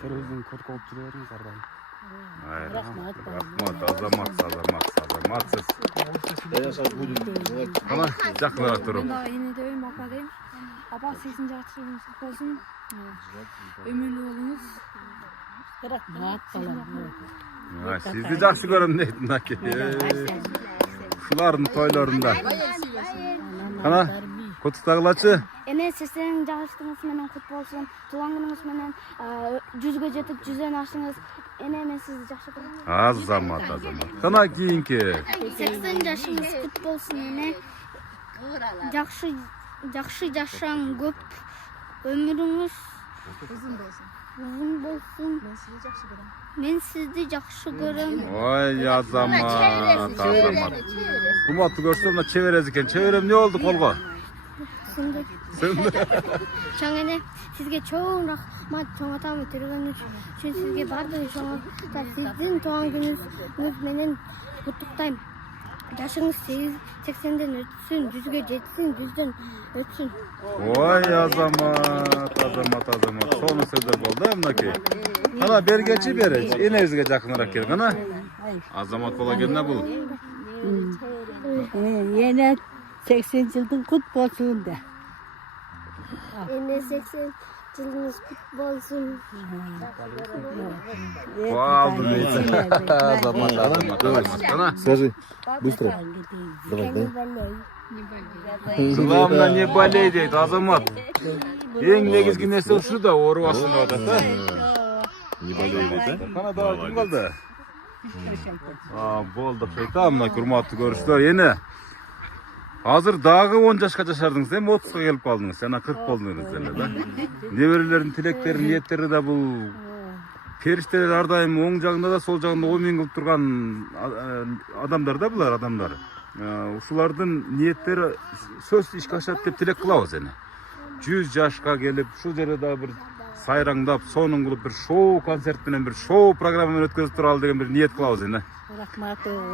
Төрүбүздүн көркү болуп жүрө бериңиз ар дайым. Рахмат, азаматсыз. Кана жакыныраак туруп. Мен дагы эне дейм, апа дейм. Апа 80 жашыңыз болсун. Өмүрлүү болуңуз. Рахмат балам. Сизди жакшы көрөм дейт мынакей. Ушулардын тойлорунда. Кана куттуктагылачы. Эне 80 жаштыңыз менен кут болсун. Туулган күнүңүз менен 100гө жетип 100дөн ашыңыз. Эне мен сизди жакшы көрөм. Азамат. Кана кийинки. 80 жашыңыз кут болсун эне. Жакшы жашаң, көп өмүрүңүз узун болсун. Мен сизди жакшы көрөм. Ой, азамат. Куматты көрсөм, мына чеберез экен. Чеберем эмне болду колго? Сынды. Чоң эне, сизге чоң рахмат, чоң атамы төрөгөнүз үчүн сизге бардыгы чоң. Сиздин туулган күнүңүз менен куттуктайм. Жашыңыз 80ден өтсүн, 100гө жетсин, 100дөн өтсүн. Ой, азамат. Соны сөздөр болду, мынакей. Кана бергечи беречи, энебизге жакыныраак кел, кана. Азамат бола келине бул. Yine 80 yılın kutlu olsun de. Yine 80 yılınız kutlu olsun. Вау, Азамат. Скажи, быстро. Давай, дай. Главное не болей дейді Азамат. Ең негізгі нәрсе ұшы да ору астында жатады да. Не болей дейді. Қана да кім қалды? Болдық шайтан мына құрметті көрушілер. Ені азыр дағы 10 жашқа жашардыңыз, эми 30ға келіп қалдыңыз. Жана 40 болдыңыз да. Неберелердің тілектері, ниеттері да бұл періштелер ардайым оң жағында да сол жағында оймен қылып тұрған адамдар да бұлар адамдар. Ушулардын ниеттері сөз ишке ашат деп тилек кылабыз эми. 100 жашка келип, ушул жерде да бир сайраңдап, сонун кылып бир шоу концерт менен бир шоу программа менен өткөзүп туралы деген бир ниет кылабыз эми.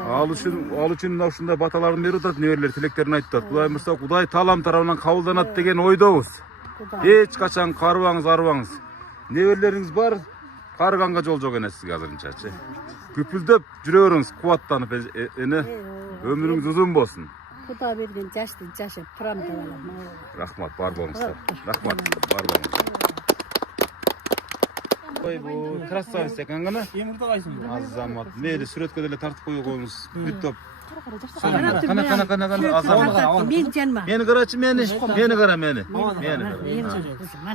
Ал үчүн мына ушундай баталарын берип атат, неберелер тилектерин айтып атат. Кудай мырза, Кудай таалам тарабынан кабылданат деген ойдобуз. Эч качан карыбаңыз, арыбаңыз. Неберелериңиз бар, карыганга жол жок эне сизге азырынчачы. Күпүлдөп жүрө бериңиз, кубаттанып эне. Ömrünüz uzun bolsun. Kuda bergen yaşlı yaşap turam da balam. Rahmat, бар болуңуздар. Rahmat, бар болуңуздар. Ой, bu красавица ekan gana. Emurda qaysin? Азамат. Мейли сүрөткө деле тартып коюп коюңуз. Бүт топ. Qana Азамат. Men janma. Meni qarачы, meni. Meni qara, meni. Meni qara.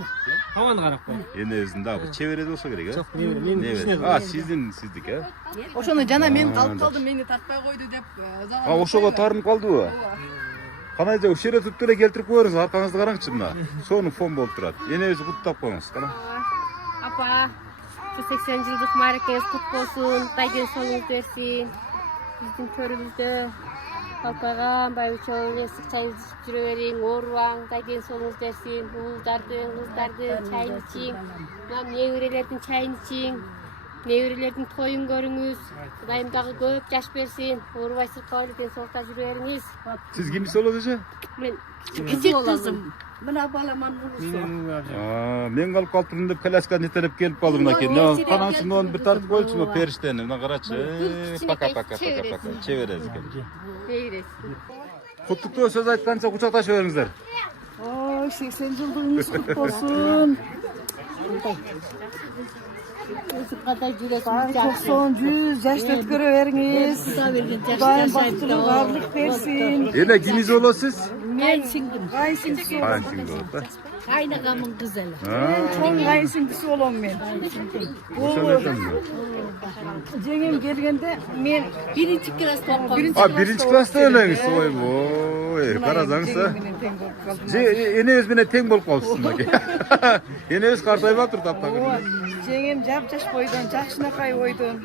Hawani qarap qo'y. Endi o'zinde bu çevirede olsa gerek, ha? Жоқ, men Sizdик, ha? Ошону жана мен калып калдым, мени тартпай койду деп. Ошого тарынып калдыбы? Кана эже ушул жерде туруп эле келтирип коюңуз, аркаңызды караңчы мына. Сонун фон болуп турат. Энебизди куттап коюңуз, кана. Апа, şu 80 yıllık marakeniz kutlu olsun. Daygen sonunuz versin. Bizim körümüzde Kalpagan, Baybuçoğlu'na sık çayınızı içip жүрөбериң, Орубаң, дайген сонуңуз берсин. Уулдардын, кыздардын чайын ичиң. Мына неберелердин чайын ичиң. Неберелердин тоюн көрүңүз. Кудайым дагы көп жаш берсин. Оорубай сыркабай ден соолукта жүрө бериңиз. Siz kimisi болот эже? Мен Küçük kızım. Buna balaman bulursun. Men kalıp kaltırdım deyip kalaskan yetelip gelip kaldım da kendi. Kanalçın onu bir tartıp koyuyorsun o perişteni. Buna karaçı. Paka. Çeviririz. Kutlukta söz aytkança kucaktaşıp veriңiздер. Oy, 80 yıldığınız kutlu olsun. Bari 90-100 yaşta görüveriniz. Kudayım baktırın, varlık versin. Yine kimiz olasınız? Men singdim. Kayınsıngisi Kayın olun. şimdi oldu. Kaynagamın kızı. Ben çok kayınsıngisi olun ben. Jengem gelgende men birinci klasda okuyorum. Birinci klasta öyleyiniz. Oy, karazаңыз. Eneniz mene teң болып қалыпсыз мынакей. Eneniz қартайып жатыр таптакыр. Жеңем жап-жаш бойдон, жакшынакай бойдон.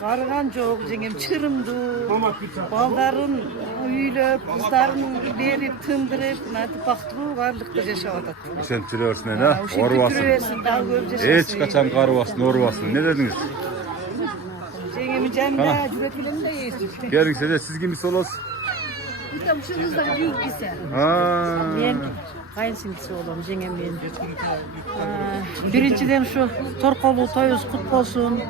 Карыган жок, жеңем чырымдуу. Балдарын үйлөп, кыздарын берип, тындырып, мынтип бактылуу баардыкта жашап атат. Ошентип жүрө берсин, а? Орубасын. Эч качан карыбасын, орубасын. Не дедиңиз? Жеңемин жанында жүрөт элем да эсип. Келиңиз, siz kimisi olасыз? Tam şunuzda büyük güzel. Men kayınsıngisi olom, жеңем мен. Биринчиден şu торколуу тоюбуз кутlu olsun.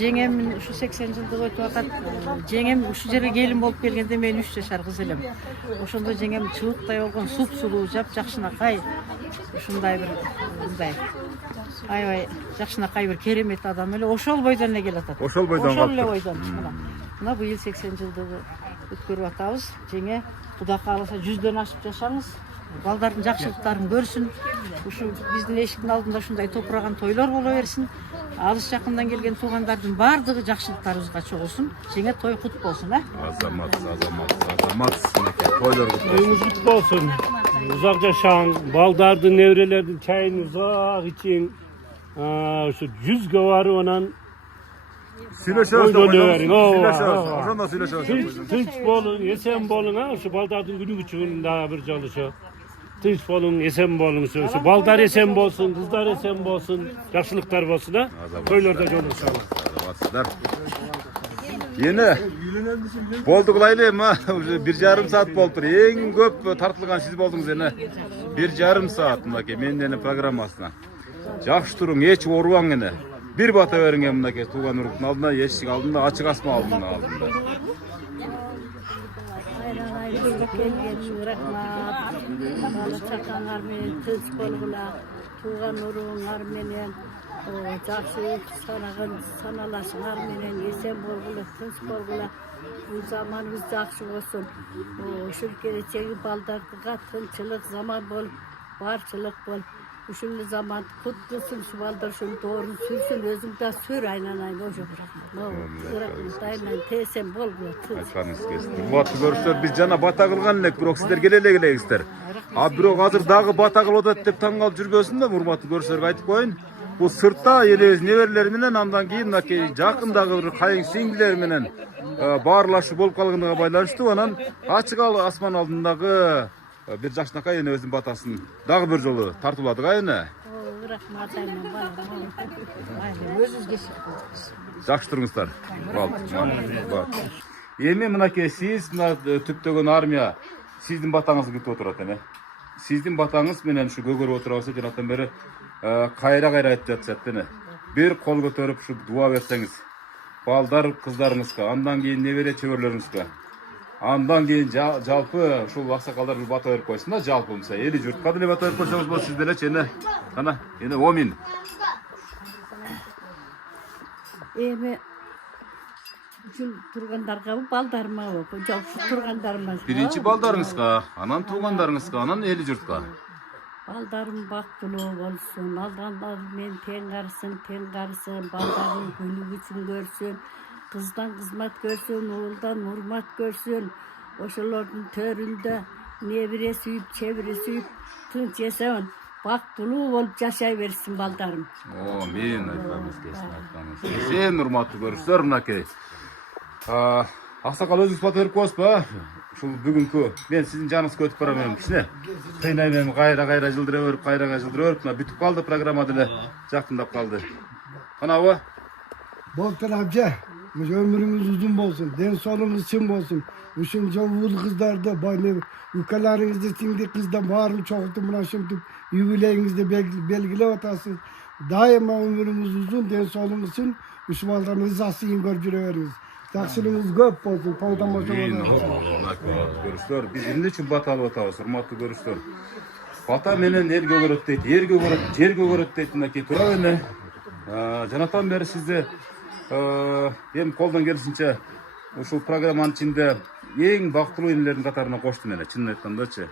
Жеңем şu 80 жылдык өтүп атат. Жеңем ушул жерге келин болуп келгенде мен 3 жашар кыз элем. Ошондо жеңем чыбыктай болгон, суп-сулуу, жап-жакшынакай. Ушундай бир мындай. Аябай жакшынакай бир керемет адам эле. Ошол бойдон эле келатат. Ошол бойдон калыптыр. Ошол эле бойдон. Мына быйыл 80 жылдыгы өткөрүп атабыз. Жеңе Кудай кааласа 100дөн ашып жашаңыз. Балдардын жакшылыктарын көрсүн. Ушу биздин эшиктин алдында ушундай топураган тойлор боло берсин. Алыс жакындан келген туугандардын баардыгы жакшылыктарыбызга чогулсун. Жеңе той кут болсун, а? Азамат. Тойлор кут болсун. Toyunuz kutlu olsun. Uzak yaşayın. Baldardın, nevrelerden çayın uzak için. Şu 100 gavarı olan Tinç bolun, esen bolun ha. Şu baldardın günü küçüğünün daha bir çalışıyor. Tinç bolun, esen bolun. Şu baldar esen bolsun, kızlar esen bolsun. Yaşlılıklar bolsun ha. Köylerde yolun sağ. Yeni boldu kılaylayım ha. 1,5 saat boldur. Eң көп тартылган siz болдуңуз эне. 1,5 saat mındaki mendeni programmasına. Жакшы туруң, эч оорубаң эне. Bir bata verin mınакей тууган уруктун алдына, эшик алдында, ачык асма алдында. Ayranayımızda gelgen rahmat. Bala çakanlar menen tınç bolgula. Tuğan uruğunlar menen jakşı sanalaşыңар menen esen bolgula, tınç bolgula. Bu zamanımız jakşı olsun. Uşul geleceği baldardıga tınçılık zaman bol, barçılık bol. Uşul zaman kutlusun şu baldar şunu doğru sürsün, özüm de sür aylanayın oşu. Dayman tesen bolgula. Айтқаныңыз келсін. Урматтуу көрүүчүлөр, биз жана бата кылган элек, бирок сиздер келе келесиздер. А бирок азыр дагы бата кылып атат деп таң калып жүрбөсүн да, урматтуу көрүүчүлөргө айтып коеюн. Бул сыртта элебиз неберелер менен, андан кийин мынакей жакындагы бир кайын сиңдилер менен баарлашуу болуп калгандыгына байланыштуу, анан ачык асман алдындагы bir жакшынакай эне өзүнүн батасын дагы бир жолу тартууладык эне. Рахмат айнан балам. Өзүңүзгө Жакшы туруңуздар. Эми мынакей сиз мына түптөгөн армия сиздин батаңызды күтүп отурат эне. Сиздин батаңыз менен ушу көгөрүп отурабыз жанатан бери кайра айтып жатышат эне. Бир кол көтөрүп ушу дуа берсеңиз, балдар кыздарыңызга, андан кийин небере чөбөрлөрүңүзгө, андан кийин жалпы ушул аксакалдар бир бата берип койсун да, жалпы мисалы эли журтка деле бата берип койсоңуз болот сиздерчи эне. Кана, эне Омин. Эми ушул тургандарга балдарыма жок тургандарыма. Биринчи балдарыңызга, анан туугандарыңызга, анан эли журтка. Балдарым бактылуу болсун, алдандар мен тең карысын, балдарым күнүгүчүн көрсүн, кыздан кызмат көрсүн, уулдан урмат көрсүн. Ошолордун төрүндө небире сүйүп, чебире сүйүп, тынч эсен, бактылуу болуп жашай берсин балдарым. Мен айтпаңыз келсин. Сен урматтуу көрүүчүлөр, мынакей. Аксакал өзүңүз бата берип коесузбу? Ушул бүгүнкү мен сиздин жаныңызга өтүп барам кичине. Кыйнаймен кайра жылдыра берип, мына бүтүп калды программа деле, жакындап калды. Канабы? Болтур абжа, өмүрүңүз узун болсун, ден соолугуңуз чың болсун. Ушунча уул кыздарды, укаларыңызды, сиңди кыздан баарын чогултуп мына ушинтип юбилейиңизди белгилеп атасыз. Дайыма өмүрүңүз узун, ден соолугуңуз чың, ушул балдардын ызасын көрүп жүрө бериңиз. Жакшылыгыңыз көп болсун, тойдон көрүүчүлөр, биз эмне үчүн бата алып атабыз, урматтуу көрүүчүлөр? Бата менен эл көгөрөт дейт, жер көгөрөт дейт, мынакей тура эне. Жанатан бери сизди эми колдон келишинче ушул программанын ичинде эң бактылуу энелердин катарына коштум эле, чынын айткандачы.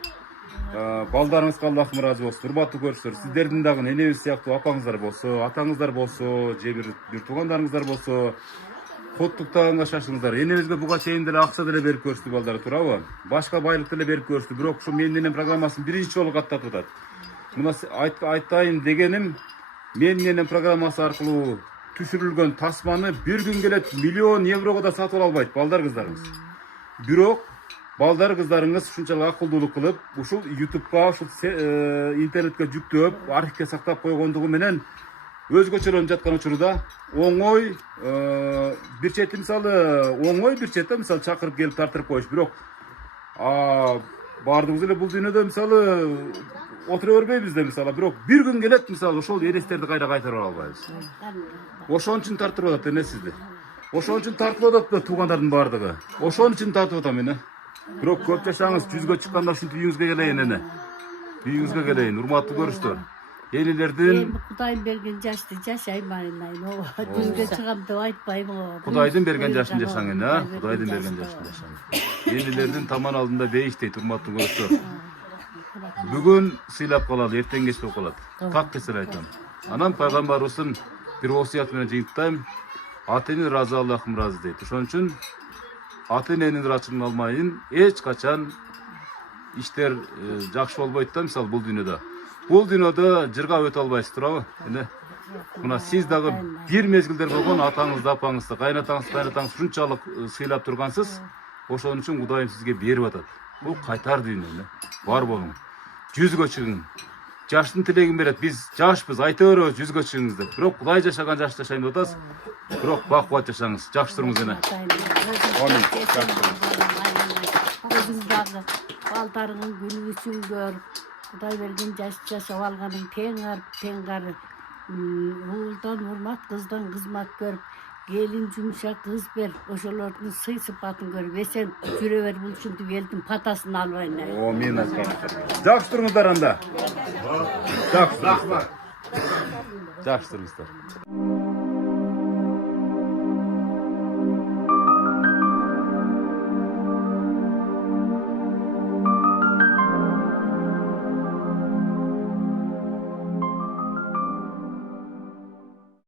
Балдарыңызга Аллахым ыраазы болсун. Урматтуу көрүүчүлөр, сиздердин дагы энебиз сыяктуу апаңыздар болсо, атаңыздар болсо, же бир туугандарыңыздар болсо, коттуктаганга шашыңыздар. Энебизге буга чейин деле акча деле берип көрүштү балдар, туурабы? Башка байлык деле берип көрүштү, бирок ушу мен менен программасын биринчи жолу каттатып атат. Мына айтайын дегеним, мен менен программасы аркылуу түшүрүлгөн тасманы бир күн келет миллион еврого да сатып албайт балдар кыздарыңыз. Бирок балдар кыздарыңыз ушунчалык акылдуулук кылып, ушул YouTube'га, ушул интернетке жүктөп, архивге сактап койгондугу менен өзгөчөлөнүп жаткан учурда оңой бир чети мисалы чакырып келип тартырып коюш. Бирок баардыгыбыз эле бул дүйнөдө мисалы отура бербейбиз да мисалы, бирок бир күн келет мисалы ошол элестерди кайра кайтара албайбыз. Ошон үчүн тартырып атат эне сизди. Ошон үчүн тартып атат да туугандардын баардыгы. Ошон үчүн тартып атам эне. Бирок көп жашаңыз, 100гө чыкканда ушинтип үйүңүзгө келейин эне. Үйүңүзгө келейин, урматтуу көрүүчүлөр. Элилердин Кудайым берген жашты жашаймайын. 100гө чыгам деп айтпайм. Кудайдын берген жашын жашаң эне, Кудайдын берген жашын жашаң. Элилердин таман алдында бейиштейт, урматтуу көрүүчүлөр. Бүгүн сыйлап калалы, эртең кеч болуп калат. Так кесел айтам. Анан пайгамбарыбыздын бир осуят менен жыйынтайм. Ата-эне разы, Аллахым разы дейт. Ошон үчүн ата-эненин ырачын алмайын, эч качан иштер жакшы болбойт да, мисалы бул дүйнөдө. Бул дүйнөдө жырга өтө албайсыз, туурабы? Эне мына сиз дагы бир мезгилдер болгон атаңызды, апаңызды, кайнатаңыз ушунчалык сыйлап тургансыз. Ошон үчүн Кудайым сизге берип атат. Бул кайтар дүйнө эле. Бар болуң. 100гө чыгың. Жаштын тилегин берет. Биз жашпыз, айта беребиз 100гө чыгыңыз деп. Бирок Кудай жашаган жашты жашайм деп атасыз. Бирок бакубат жашаңыз. Жакшы туруңуз эне. Өзүң дагы балдарыңын күнү үчүн көр. Кудай берген жашты жашап алганың тең кар. Oğuldan hurmat, kızdan kızmat görüp, gelin yumuşak kız ber, oşolordun sый sıfatın görüp, esen жүре бер бұл ушинтип элдин патасын албайын. Мен жақсы тұрыңыздар анда. Жақсы тұрыңыздар.